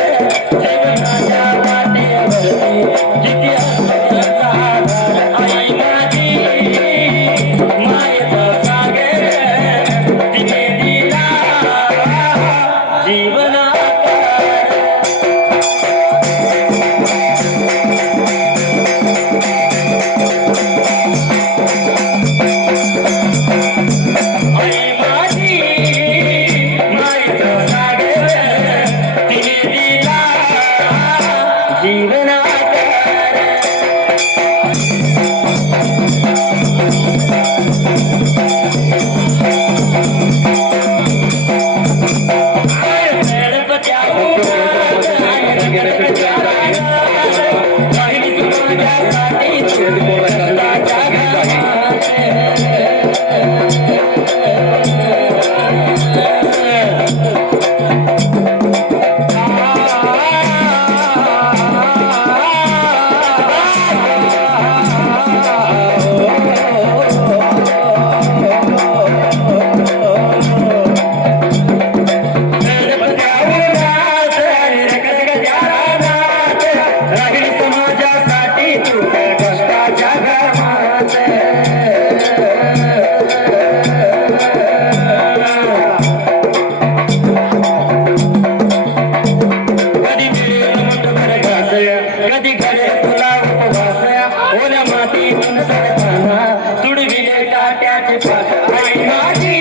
जीवनाच्या वाटेवरती किती आनंदाचा आधार. आई माझी मायेचा सागर तिने दिला जीवनाकार. आई माझी मायेचा सागर तिने दिला जीवनाकार. गणपत्या माझ्यासाठी समाजासाठी तू कष्टाच्या घरात. कधी मिळेल मोठभर घास, कधी घडे तुला उपवास, ओल्या मातीतून सरताना तुडविले काट्याचे पास. आई माझी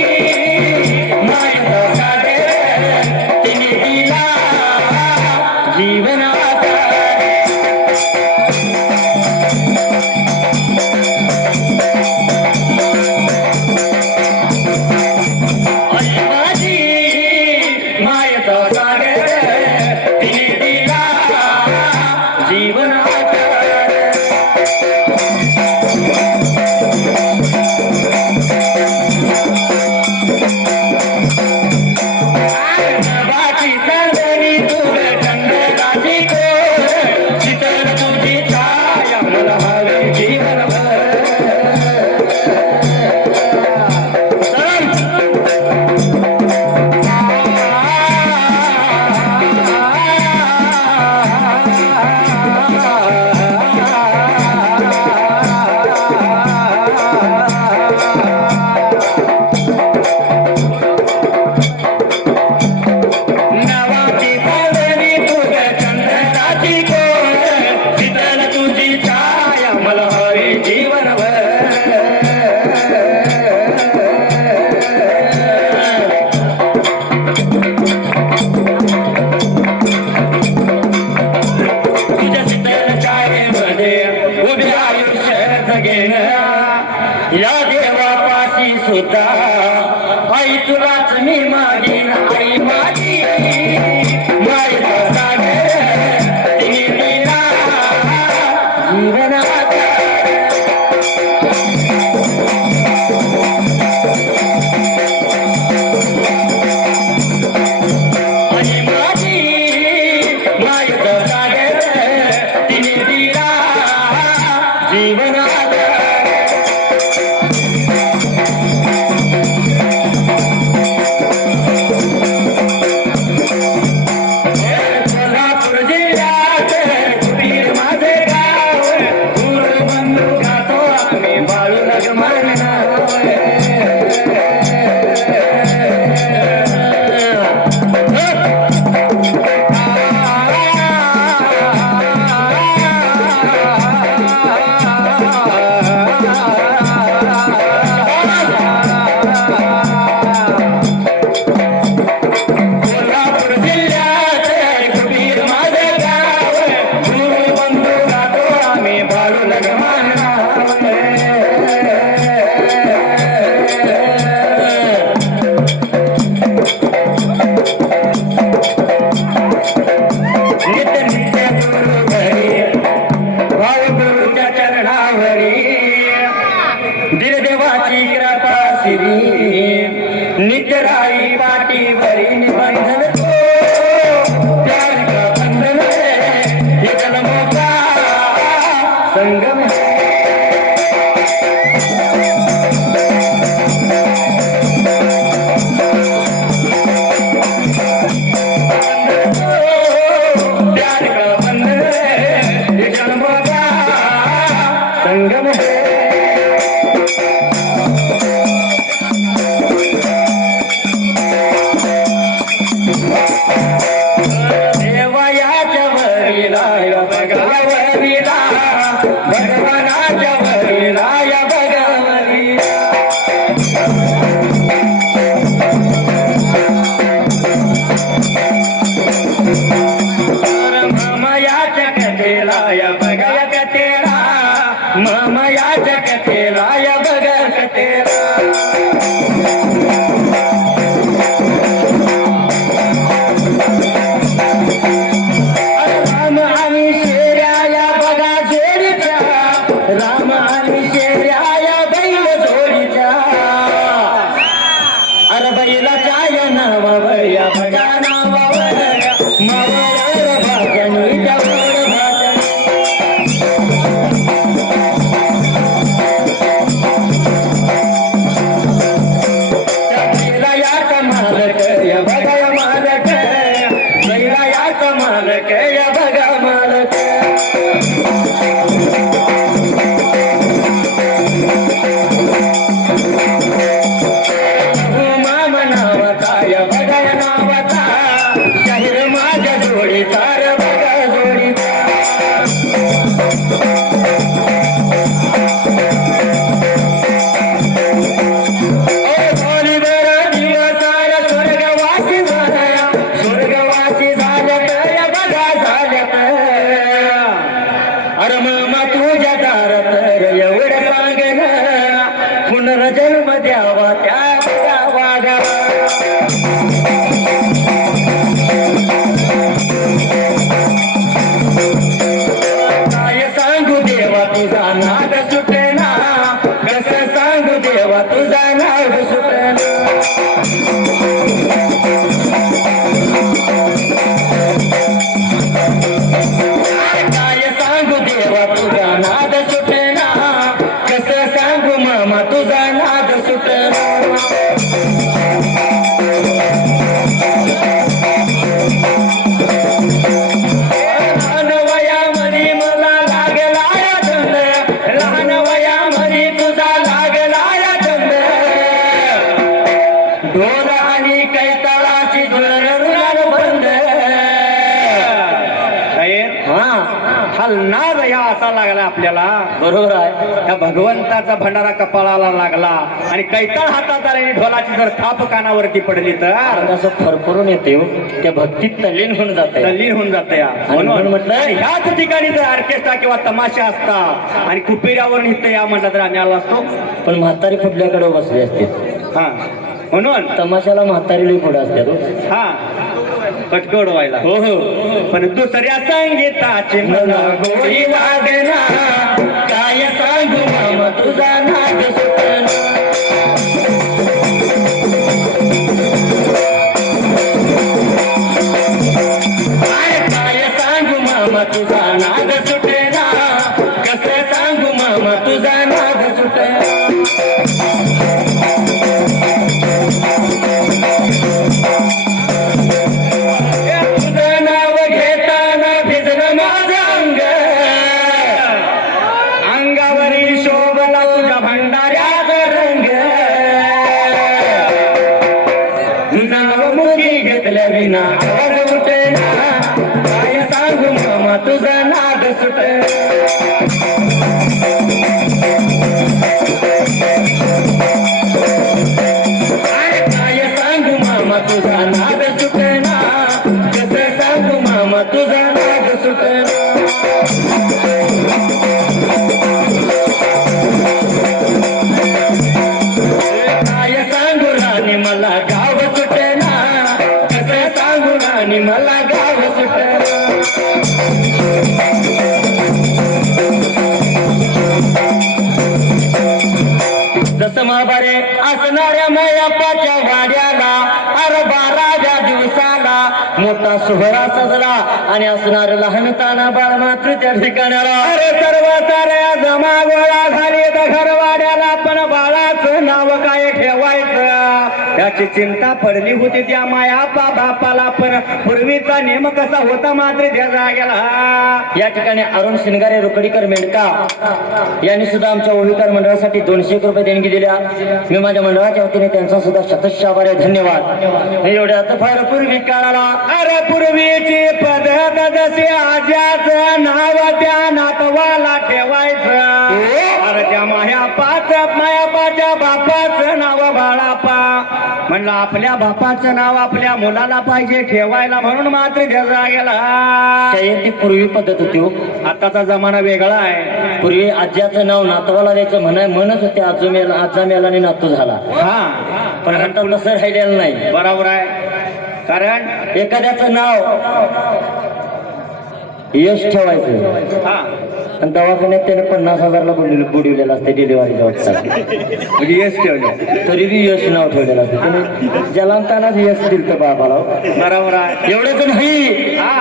मायेचा सागर तिने दिला जीवनाकार. आई माझी मायेचा सागर तिने दिला जीवनाकार. वळविला भगवानाच्या वळविला या भगवली मामयाच्या कथेला या बघा कथेला मामयाच्या कथेला या बघा कथेला राम आणि शेऱ्या या बघा जोडीच्या राम आणि शेऱ्या या बैल जोडीच्या अरे बैलाच्या या नावावर या बघा नावावर मावळ्यावर भाजनी त्या गोड भाजनी बैलायाचा मालक या बघा या मालक बैलायाचा मालक या बघा मालक मामा नावाचा या बघा या नावाचा शाहीर माझ्या जोडीचा रे बघा जोडीचा स्वर्गवासी झाल्या स्वर्गवासी झाल्या तर बघा झाल्यात अरे मामा तुझ्या दारात एवढं सांगन पुनर्जन्म द्यावा त्या बघा वागा काय सांगू देवा तुझा नाद सुटेना कसं सांगू देवा तुझा नाद सुटेना काय सांगू देवा तुझा नाद सुटेना कसं सांगू मामा तुझा नाद सुटेना लहान वयामध्ये मला लागला या छंद लहान वयामध्ये तुझा लागला या छंद ढोल आणि कैताळाची जुळर बंद हा नाद या असा लागला आपल्याला बरोबर आहे त्या भगवंताचा भंडारा कपाळाला लागला आणि कैताळ हातात आले आणि ढोलाची जर थाप कानावरती पडली तर असं फरफरून येते हो. त्या भक्तीत तल्लीन होऊन जाते तल्लीन होऊन जाते या. म्हणून म्हटलं ह्याच ठिकाणी जर ऑर्केस्ट्रा किंवा तमाशा असतात आणि कुपेऱ्यावर निघतं या म्हटलं तर आम्ही आलो असतो पण म्हातारी कुठल्याकडे बसली असते हा म्हणून तमाशाला म्हातारी लई पुढे असते हो. हा पटकड व्हायला हो हो पण दुसऱ्या संगीताची मला गोडी लागना काय सांगू मामा तुझा नाद सुटना काय सांगू मामा तुझा नाद सुटेना कसं सांगू मामा तुझा नाद सुटेना तुझं नाव घेताना भिजलं माझं अंग अंगावरील शोभला तुझ्या भंडाऱ्याचा रंग तुझं नाव मुखी घेतल्या विना आवाज उठेना काय सांगू मामा तुझा नाद सुटेना काय सांगू मामा तुझा नाद सुटेना कसं सांगू मामा तुझा नाद सुटेना काय सांगू राणी मला गाव सुटेना कसं सांगू राणी मला गाव सुटेना जसं महाबारे असणाऱ्या मैयापाच्या वाड्याला अरे 12व्या दिवसाला मोठा सोहळा सजला आणि असणार लहान ताना बाळ मात्र त्या ठिकाणाला अरे सर्व साऱ्या जमा गोळा झाली तर घरवाड्याला पण बाळाचं नाव काय ठेवायचं त्याची चिंता पडली होती त्या माया बापाला, पण पूर्वीचा नेम कसा होता मात्र त्या जागेला. या ठिकाणी अरुण शिंगारे रोकडीकर मेंढका यांनी सुद्धा आमच्या ओविकार मंडळासाठी 200 रुपये देणगी दिल्या. मी माझ्या मंडळाच्या वतीने त्यांचा सुद्धा शतश आभार आहे, धन्यवाद. एवढ्यात फार पूर्वी काळाला अरे पूर्वीची पद्धत जशी आज्याचं नाव त्या नातवाला ठेवायचं. अरे त्या मायापाच्या बापाचं नाव बाळापा. म्हणलं आपल्या बापाचं नाव आपल्या मुलाला पाहिजे ठेवायला, म्हणून मात्र त्या जागेला. शाहीर ती पूर्वी पद्धत होती हो. आताचा जमाना वेगळा आहे. पूर्वी आज्याचं नाव नातवाला द्यायचं म्हणत होते. आजा मेला आणि नातू झाला. हा पण आता तसं राहिलेलं नाही. बरोबर आहे. कारण एखाद्याचं नाव यश ठेवायचं हा आणि दवाखान्यात त्याने 50,000ला बुडविलेलं असते डिलिव्हरीच्या वक्ताला, म्हणजे यश ठेवलं. तरी बी यश नाव ठेवलेलं असते. त्याने जलांतानाच यश दिलं बाबाला. बरोबर आहे. एवढंच नाही, हा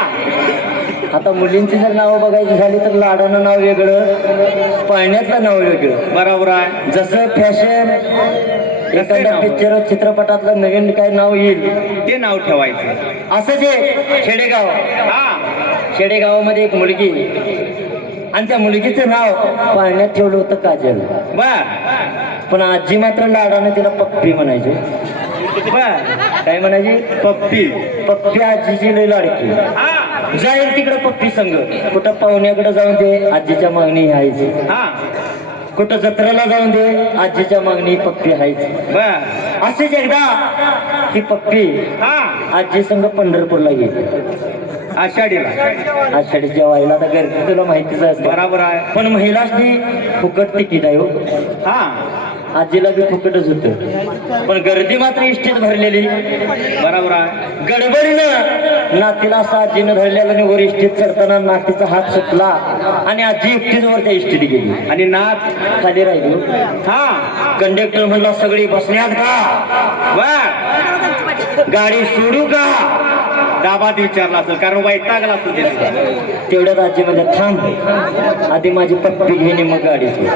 आता मुलींची जर नावं बघायची झाली तर लाडानं नाव वेगळं, पाळण्यातलं नाव वेगळं. बरोबर आहे. जसं फॅशन एखाद्या पिक्चर चित्रपटातलं नवीन काय नाव येईल ते नाव ठेवायचं. असं जे खेडेगाव, खेडेगावामध्ये एक मुलगी आणि त्या मुलगीचं नाव पाळण्यात ठेवलं होतं काजल. बर पण आजी मात्र लाडानं तिला पप्पी म्हणायची. बर काय म्हणायची? पप्पी. पप्पी आजीची लय लाडकी. जाईल तिकडं पप्पी संघ. कुठं पाहुण्याकडे जाऊन दे आजीच्या मागणी हायची, हा कुठं जत्रेला जाऊन दे आजीच्या मागणी पप्पी हायची. बर असेच एकदा ही पप्पी हा आजी संघ पंढरपूरला गेली. आषाढीला. आषाढीच्या वाईला आता गर्दी तुला माहितीच असते. बरोबर आहे. पण महिलांनी फुकट तिकीट आहे हो. हा आजीला बी फुकटच होतं, पण गर्दी मात्र इष्टीत भरलेली. बरोबर आहे. गडबडीनं नातीला असं आजीनं धरलेलं आणि वर इष्टीत चढताना नातीचा हात सुटला आणि आजी एकटीच वर त्या इष्टीत गेली आणि नाथ खाली राहिली. हा कंडक्टर म्हणला सगळी बसण्यात का, बर गाडी सोडू का. दाबात विचारला असेल कारण वैतागला असेल त्याचा. तेवढ्यात आजी म्हणजे थांब आधी माझी पप्पी घेणे मग गाडी सोड.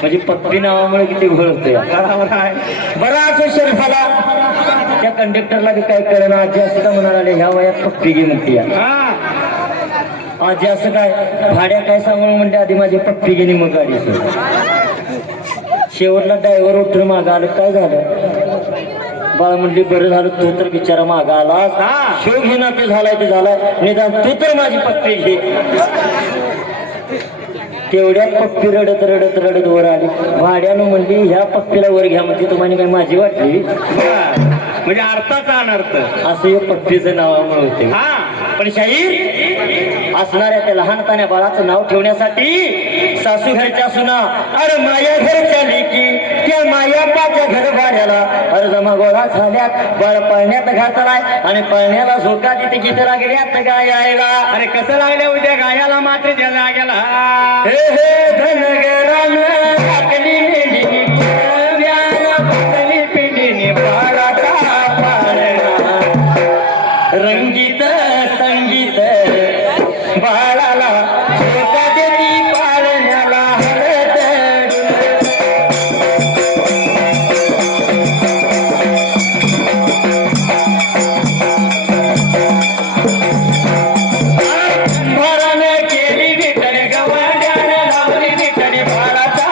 म्हणजे पप्पी नावामुळे किती घोळ होतोय. बरोबर आहे. बराच उशीर झाला. त्या कंडक्टरला बी काय कळलं. आजी असं का म्हणाले ह्या वयात पप्पी घे म्हणते. हा आजी असं काय भाड्या काय सांगून म्हणते आधी माझी पप्पी घेणे मग गाडी सोड. शेवटला ड्रायव्हर उठून मागं आलं. काय झालं बाळ म्हणली बरं झालं तू तर बिचारा मागा आलास. शोक घेणं ते झालाय ते झालाय, निदान तू तर माझी पप्पी घे. तेवढ्यात पप्पी रडत रडत रडत वर आली. भाड्यानं म्हणली ह्या पप्पीला वर घ्या म्हणते तुम्हाला काय माझी वाटली. म्हणजे अर्थाचा अनर्थ असं हे पप्पीचं नावामुळे होते. हा पण शाहीर असणाऱ्या त्या लहानतान्या बाळाचं नाव ठेवण्यासाठी सासू घरच्या सुना अरे माया घरच्या लेकी त्या मायापाच्या घर भाड्याला अरे जमा गोळा झाल्यात. बाळ पळण्यात घातलाय आणि पळण्याला झोका तिथे किती लागल्यात गाय यायला. अरे कसं लागल्या उद्या गायाला मात्र त्या जाग्याला. हे हे धनगरानं टाकली मेंढी व्याला बसली पिंडीने बाळाचा पाळणा. रंगीत संगीत बाळाला झोका देती पाळण्याला हळद. भरानं केली विठ्ठल गवंड्यानं लावली विठ्ठली बाळाचा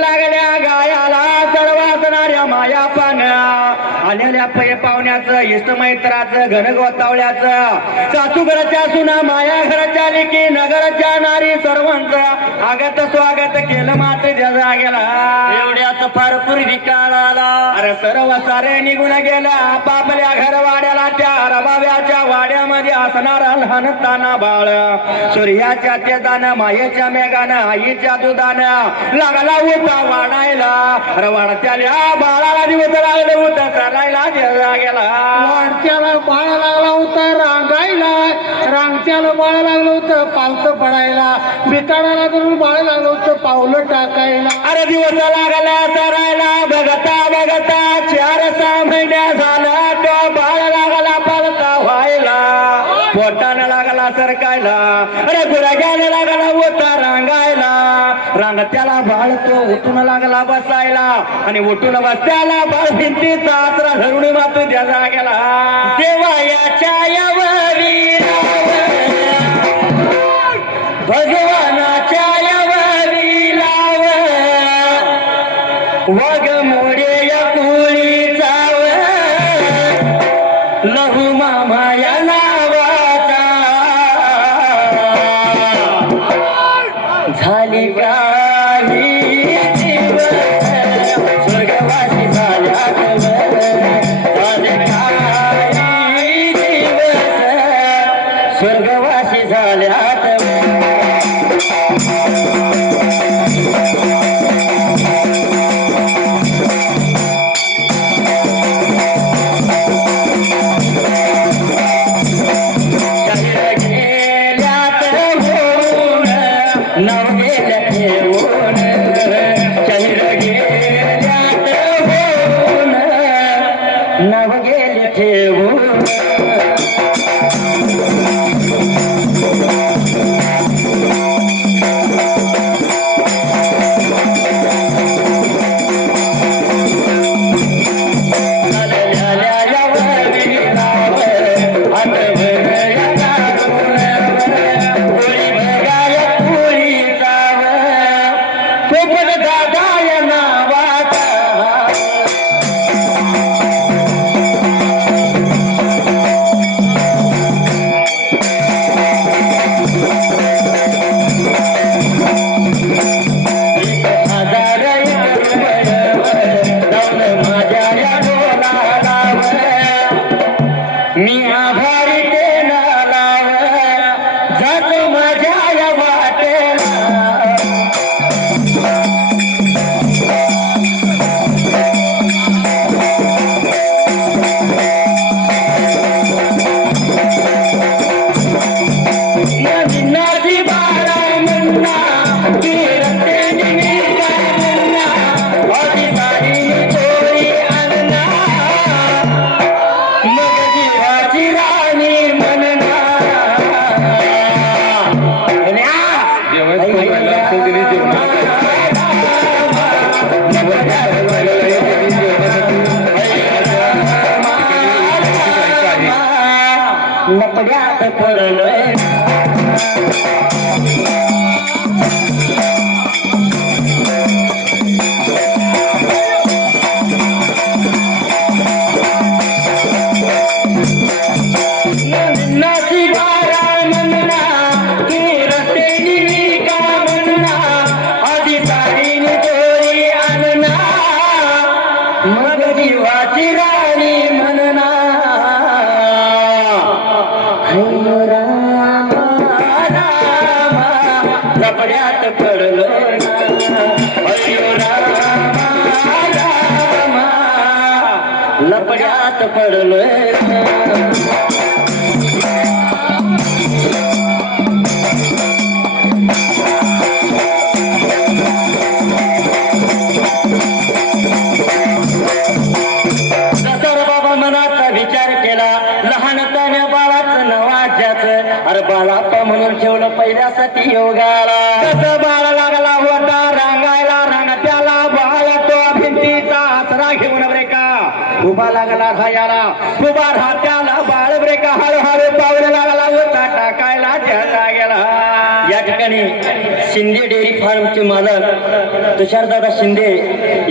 लागल्या गायाला सर्वासणाऱ्या माया पाण्या आलेल्या पै पाहुण्याचं इष्टमैत्राचं घन गोतावल्याचं सासूघराच्या सुना माया घराच्या लिखी नगराच्या नारी सर्वांचं आगत स्वागत केलं मात्र जजा गेला एवढ्यात फार पूर्वी काळ आला अरे सर्व सारे निघून गेला आपापल्या घरवाड्याला त्या रबाव्याच्या वाड्यामध्ये असणारा लहान ताना बाळ सूर्याच्या तेजानं मायेच्या मेघानं आईच्या दुधानं लागला उता वाढायला अरे वाढत्याल्या बाळाला दिवस लागलं उता चालायला जगा गेला वाढत्याला बाळ लागला होता रांगायला रांगत्याला बाळ लागलं होतं पालतं पडायला बिताडाला धरून बाळ लागलं होतं पावलं टाकायला अरे दिवस लागला चरायला बघता बघता 4-6 महिन्या झाला तो बाळ लागला पालता व्हायला पोटानं लागला सरकायला अरे गुराग्यानं लागला होता रांगायला रांगत्याला बाळ तो उठून लागला बसायला आणि उठून बसत्याला बाळ भिंतीचा आसरा धरून मातू द्यायला गेला देवायाच्या यावरी भगवानाच्या यावरी लाव वग मोडे या कुळी जाव लहू मामा या नावाचा झाली काही दिवस स्वर्गवासी झाल्या झाले काही दिवस स्वर्गवासी झाल्या नव गेले ठेवून मी आभारी ते नालाव जातो माझ्या या वाटेला नदी बारा मुन्ना की रस्ते निघा मुन्ना आधी सारी चोरी आणना मग जीवाची राणी म्हणना लपड्यात पडलोय नाची बारा म्हणना की रस्ते निघा म्हणना आधी साडीने चोरी आणना मग जीवाची राणी म्हणना हयो रामा रामा लपड्यात पडलो हयो रामा रामा लपड्यात पडलोय विचार केला लहानपण्या बाळाचं नवाज्याचं अरे बाळापा म्हणून ठेवलं पहिल्यासाठी योगाला कसं बाळ लागला होता रांगायला रांगत्याला बाळ तो भिंतीचा आसरा घेऊन बरे का उभा लागला रायाला उभा राहत्याला बाळ ब्रेका हळूहळू पावलं लागला होता टाकायला त्या जागेला. या ठिकाणी शिंदे डेअरी फार्मचे मालक तुषारदादा शिंदे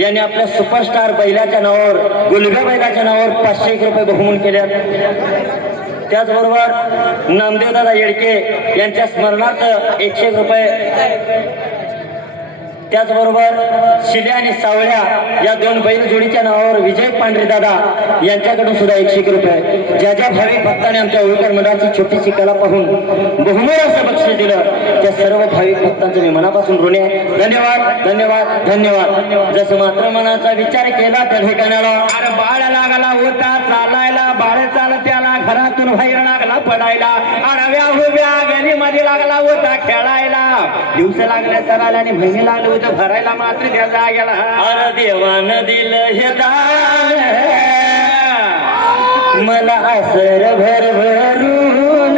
यांनी आपल्या सुपरस्टार बैलाच्या नावावर गुलब्या बैलाच्या नावावर 501 रुपये बहुमान केले. त्याचबरोबर नामदेवदादा येडके यांच्या स्मरणार्थ 101 रुपये. त्याचबरोबर शिल्या आणि सावळ्या या 2 बैल जोडीच्या नावावर विजय पांढरे दादा यांच्याकडून सुद्धा 101 रुपये. ज्या ज्या भाविक भक्तांनी आमच्या होळकर मंडळाची छोटीशी कला पाहून बहुमोल असं बक्षीस दिलं त्या सर्व भाविक भक्तांचं मी मनापासून ऋणी आहे. धन्यवाद धन्यवाद धन्यवाद. जसं मात्र मनाचा विचार केला त्या ठिकाणाला अरे बाळ लागला होता चालायला बाळ चालत्याला घरातून बाहेर लागला पडायला आडव्या उभ्या गलीमध्ये लागला होता खेळायला. दिवस लागल्या चरायला आणि महिने लागले होते भरायला मात्र त्या जागेला. अरे देवानं दिलं हे दान मला असर भरभरून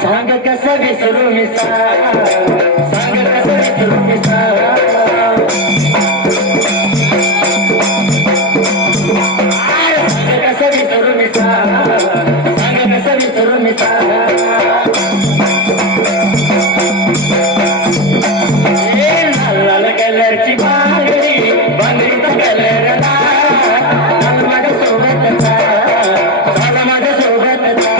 सांग कसं विसरू मी सांग कसं विसरू मी सांग कसं विसरू मी सांग कसं विसरू मी लाल कलरची बांगडी बांगडीचा कलर लाल माझ्या सोबतचा झाला माझ्या सोबतचा.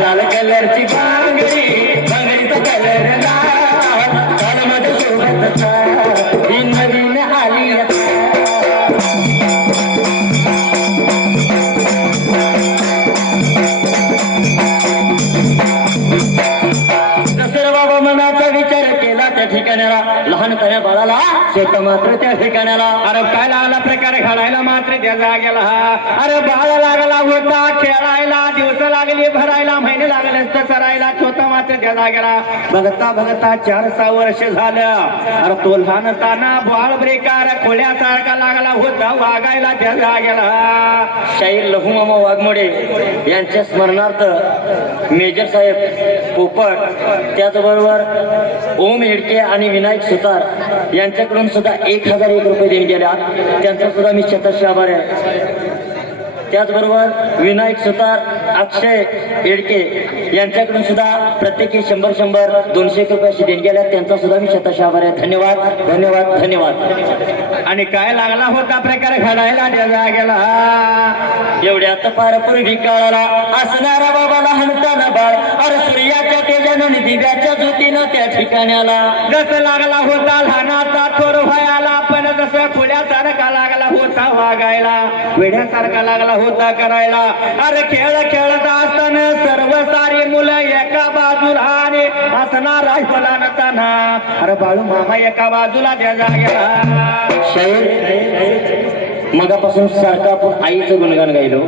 लाल कलरची बांगडी बांगडीचा कलर लाल झाला माझ्या सोबतचा ही नवीन आली. बाबा मनाचा विचार केला त्या ठिकाणाला लहानपण्या बाळाला शेत मात्र त्या ठिकाणाला. अरे काय लागला प्रकार घडायला मात्र त्या जागेला. अरे बाळ लागला होता खेळायला दिवस लागली भरायला महिने लागले असतं चरायला छोटा मात्र त्या जागेला. बघता बघता 4-6 वर्ष झालं. अरे तो लहानताना बाळ ब्रेकार खोल्यासारखा लागला होता वागायला त्या जागेला. शाहीर लहूमामा वाघमोडे यांच्या स्मरणार्थ मेजर साहेब पोपट त्याचबरोबर ओम हेडके आणि विनायक सुतार यांच्याकडून सुद्धा 1001 रुपये देणे गेल्या. त्यांचा सुद्धा मी शतश आभार आहे. त्याचबरोबर विनायक सुतार अक्षय हेडके यांच्याकडून सुद्धा प्रत्येकी 100 201 रुपये अशी देणे गेल्या. त्यांचा सुद्धा मी शतश आभार आहे. धन्यवाद धन्यवाद धन्यवाद. आणि काय लागला होता प्रकार घडायला त्या जागेला. एवढ्यात पार पूर्वी काळाला असणारा बाबा लहानताना बाळ अरे सूर्याच्या तेजानं दिव्याच्या ज्योतीनं त्या ठिकाणाला. जसं लागला होता लहानाचा थोर व्हायला पण जसं खुल्यासारखा लागला होता वागायला वेड्यासारखा लागला होता करायला. अरे खेळ खेळत असताना सर्व सारी मुलं एका बाजूला आणि असणारा फलानताना अरे बाळू मामा एका बाजूला त्या जागेला. शाहीर मगापासून सारखं आपण आईचं गुणगान गायलो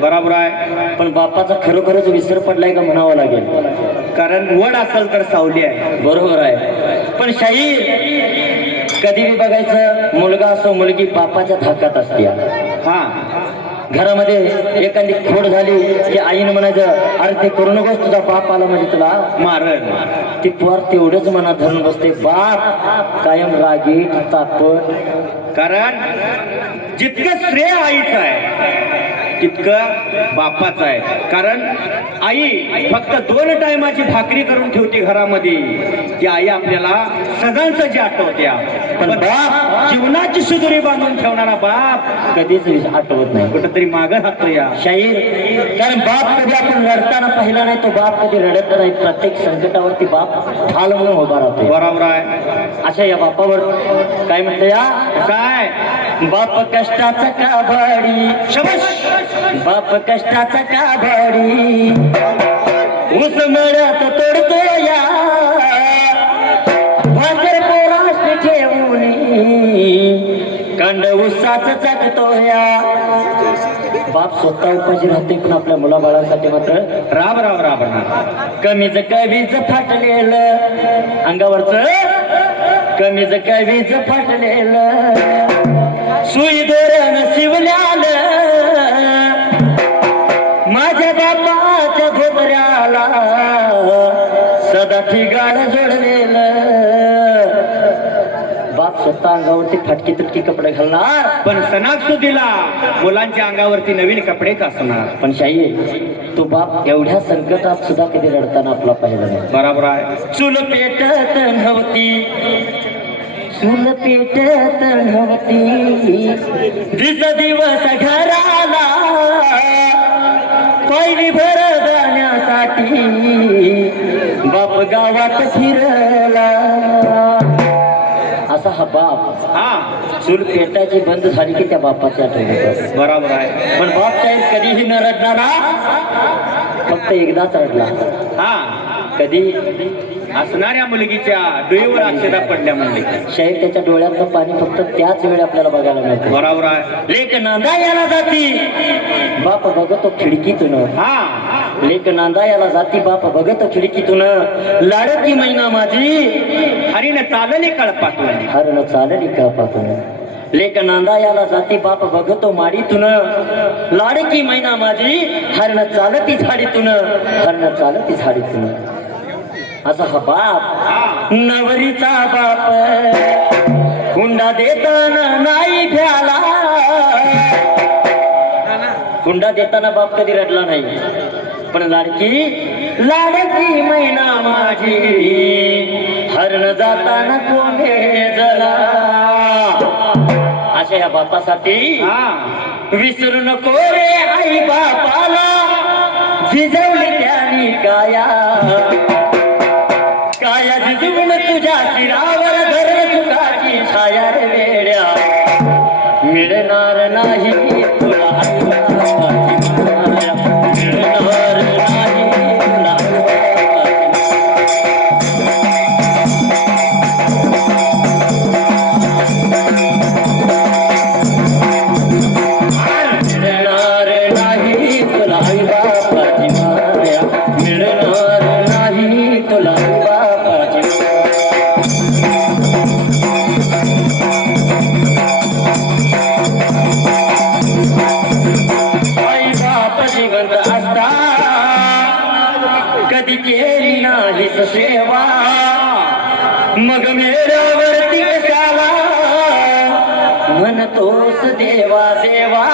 बरोबर आहे. पण बापाचा खरोखरच विसर पडलाय का म्हणावं लागेल. कारण वड असेल तर सावली आहे. बरोबर आहे. पण शाहीर कधी बी बघायचं मुलगा असो मुलगी बापाच्या धाकात असते. हा घरामध्ये एखादी खोड झाली की आईनं म्हणायचं अरे ते करू नकोस तुझा बाप आला म्हणजे तुला मारल. ती पोर तेवढंच मनात धरून बसते. बाप कायम रागीट तापट. कारण जितकं श्रेय आईचं आहे तितकं बापाचं आहे. कारण आई फक्त 2 टायमाची भाकरी करून ठेवते घरामध्ये. ती आई आपल्याला सजांसजी आठवत्या. पण बाप जीवनाची सुदुरी बांधून ठेवणारा बाप कधीच आठवत नाही. कुठंतरी मागं राहतो या शाहीर. कारण बाप कधी आपण रडताना पाहिला नाही. तो बाप कधी रडत नाही. प्रत्येक संकटावरती बाप ढाल म्हणून उभा राहतो. बरोबर आहे. अशा या बापावर काय म्हणतं या काय बाप कष्टाचा काभाडी शबाश. बाप कष्टाचा काभाडी ऊस मळ्यात तोडतो या भाकर पोराशी ठेवून कांड ऊसाच चाटतो या. बाप स्वतः उपाशी राहते पण आपल्या मुलाबाळांसाठी मात्र राम राम राम राम. कमीज कवीज फाटलेलं अंगावरच कमीज कवीज फाटलेलं सुई दोरण शिवल्यालं माझ्या बापाच्या धोत्र्याला साठी गाणं जोडलेलं बाप स्वतः अंगावरती फाटकी तुटकी कपडे घालणार पण सणासुदीला मुलांच्या अंगावरती नवीन कपडे असणार. पण शाही तो बाप एवढ्या संकटात सुद्धा कधी रडताना आपला पाहिला नाही. बरोबर आहे. चूल पेटत नव्हती, चूल पेटत नव्हती, दिवस घराला पहिली भर जाण्यासाठी बाप गावात फिरला. असा हा बाप हा चूल पेटायची बंद झाली की त्या बापाची आठवण येते. बरोबर आहे. पण बाप साहेब कधीही न रडणारा, फक्त एकदाच रडला. हा कधी असणाऱ्या मुलगीच्या डोळ्यावर अक्षदा पडल्या म्हणले. शाहीर त्याच्या डोळ्यातलं पाणी फक्त त्याच वेळी आपल्याला बघायला मिळतं. बरोबर आहे. लेक नांदा याला जाती, बाप बघतो खिडकीतून. हा लेक नांदा याला जाती, बाप बघतो खिडकीतून. लाडकी मैना माझी हरीनं चालले कळपातून. हरण चालली कळपातून. लेक नांदा याला जाती, बाप बघतो माडीतून. लाडकी मैना माझी हरण चालती झाडीतून, हरण चालती झाडीतून. असा हा बाप नवरीचा बाप हुंडा देताना नाही भ्याला. हुंडा देताना बाप कधी रडला नाही. पण लाडकी मैना माझी हरण जाताना कोणे जला. अशा या बापासाठी विसरू नको रे आई बापाला, जिजवली त्यानी काया. काया जिजवून तुझ्या शिरावर धरण चुकाची छाया रे वेड्या. मिळणार नाही तुला आई बापाची माया, मिळणार नाही तुला आई बापाची. मिळणार नाही तुला आई बापाची माया, मिळणार नाही तुला आई बापाची. आई बाप जिवंत असता कधी केली नाहीस सेवा, मग मेळावरती कशाला म्हणतोस देवा देवा.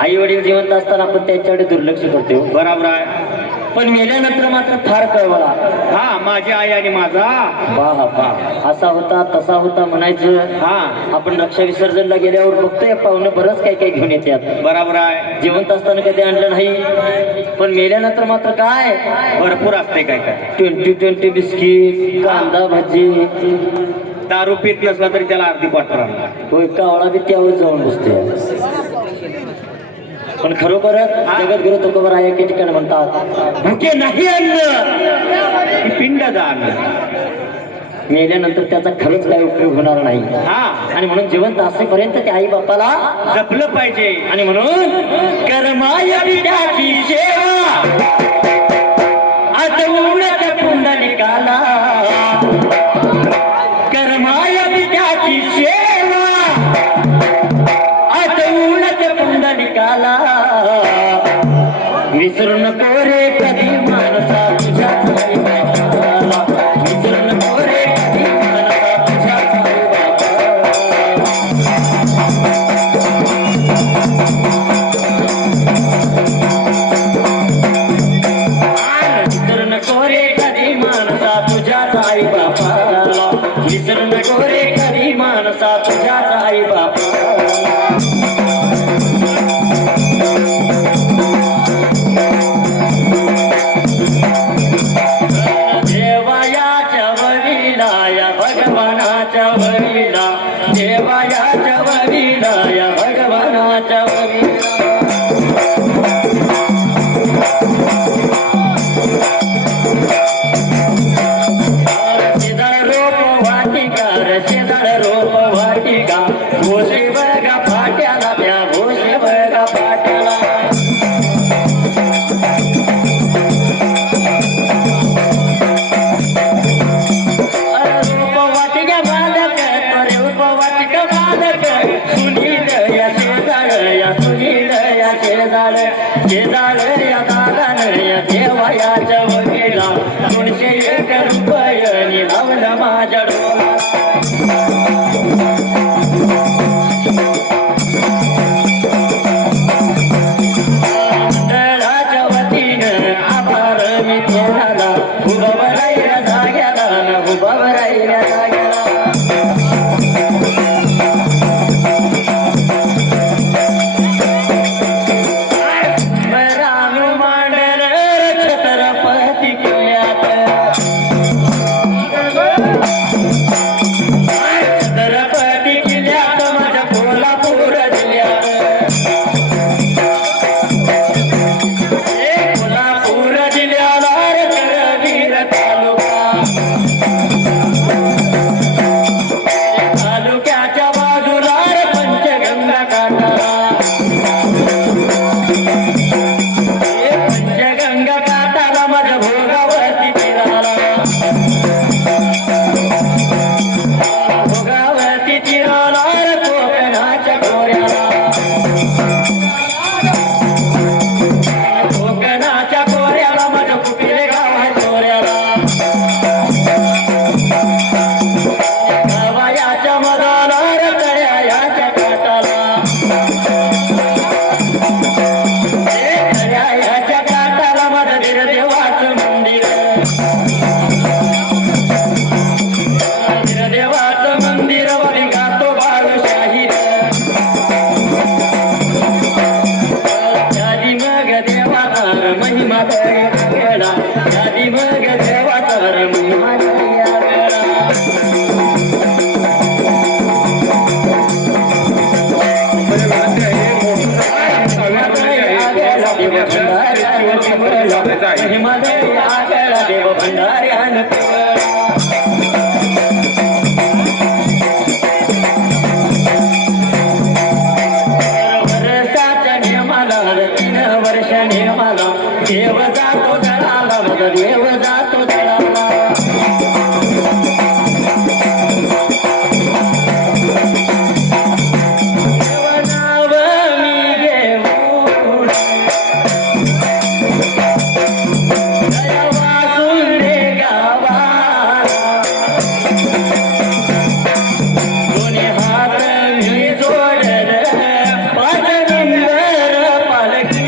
आई वडील जिवंत असताना आपण त्यांच्याकडे दुर्लक्ष करतो. बरोबर आहे. पण मेल्यानंतर मात्र फार कळवळा. हा माझी आई आणि माझा वाह वाह, असा होता तसा होता म्हणायचं. हा आपण रक्षा विसर्जनला गेल्यावर बघतोय पाहुणं बरंच काही काही घेऊन येतात. बरोबर आहे. जिवंत असताना कधी आणलं नाही, पण मेल्यानंतर मात्र काय भरपूर असते काय काय. 20 बिस्किट, कांदा भाजी. दारू पीत नसला तरी त्याला अर्धी क्वार्टर आणला. तो एका आवळा बी त्यावर जाऊन बसते. पण खरोखर जगद्गुरु तुकोबराय एके ठिकाणी म्हणतात, भुके नाही अन्न पिंडदान. मेल्यानंतर त्याचा खरंच काही उपयोग होणार नाही. हा आणि म्हणून जिवंत असेपर्यंत त्या आई बापाला जपलं पाहिजे. आणि म्हणून कर्माय पित्याची सेवा आतवून त्या पुंडलिकाला. कर्माय पित्याची सेवा आतवून त्या पुंडलिकाला. विसरू नको रे कधी मानसा तुझ्या आई बापाला. विसरू नको रे कधी मानसा तुझ्या आई बापाला. विसरू नको रे कधी मानसा तुझ्या आई बापाला. विसरू नको रे कधी मानसा तुझ्या आई बापाला. देवायाच्या वडिला या भगवानाच्या वडिला, देवायाच्या वडिला या भगवानाच्या वडिला. शेजाळ रोप वाटिका रे शेजाळ रोप वाटिका, घोषे बघा फाट्याला त्या घोषे बघा फाट्याला. रोपवाटिका बालक तोरे उपवाटिका बालक, सुनील या शेजाळ या सुनील या शेजाळ, शेजाळ या दादान या देवायाच्या वगेला 201 रुपये लावलं माझ्या डोला मंडळाच्या वतीनं आभार मी थोराला उभं राहिल्या जाग्याला उभं राहिल्या जाग्याला देव जातो जळाला माझा देव जातो जळाला नाव मी घेऊन वाचून रे गावाला दोन्ही हात मी जोडल पाच नंबर पालखी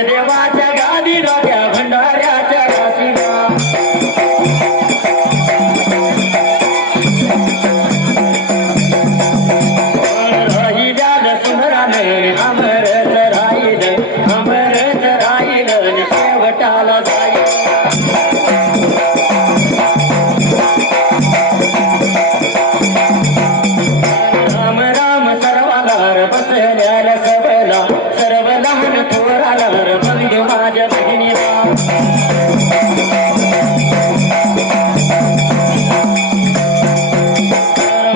देवाच्या गादीला त्या भंडाऱ्याच्या राशीला राहिल्या सुंदराने अमरच राहिलं शेवटाला जाईल राम राम सर्वाला बसल्याला सबला सर्व लहान थोराला बंधू माझ्या बहिणीला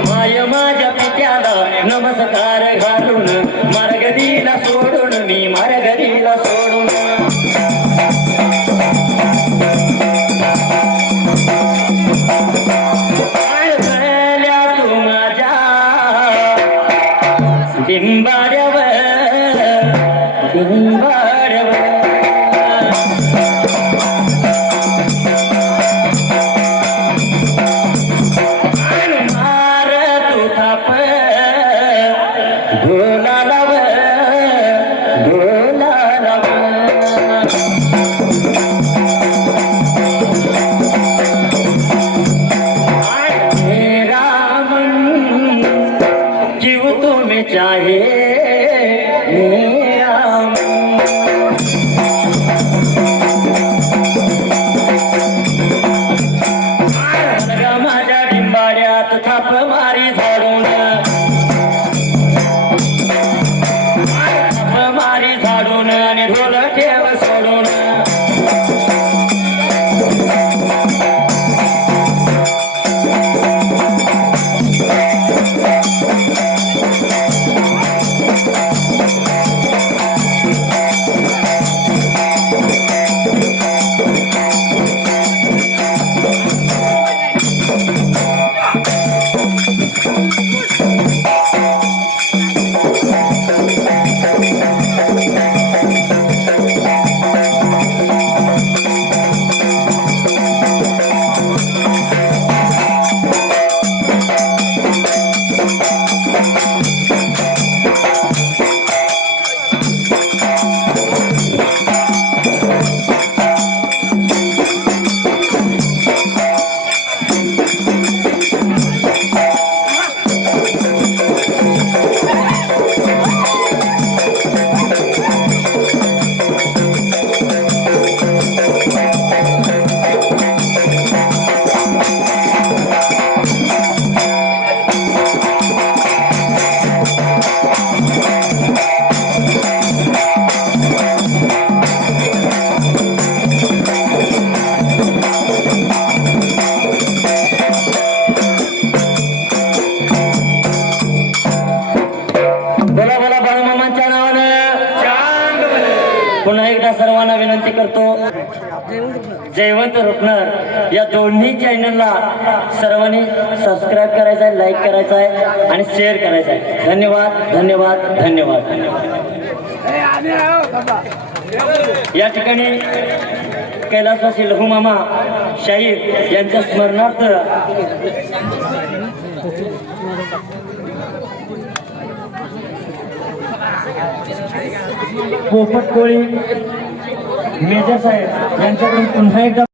माय माझ्या पित्याला नमस्कार घालून मार्गदीला सोडून मी मार्गदीला सोडून तू माझ्या बिंबाड्यावर मार तू थाप ढोलावर चाहे मेरा माझ्या डिंबाड्यात थाप मारी झाडून थाप मारी झाडून आणि ढोल ठेव सोडून बोला बोला बाळूमामांच्या नावानं पुन्हा एकदा सर्वांना विनंती करतो जयवंत रुपनर या दोन्ही चॅनलला सर्वांनी सबस्क्राईब करायचं आहे, लाईक करायचं आहे आणि शेअर करायचं आहे. धन्यवाद धन्यवाद धन्यवाद. या ठिकाणी कैलासवासी लघुमामा शाहीर यांच्या स्मरणार्थ पोपट कोळी मेजर साहेब यांच्याकडून पुन्हा एकदा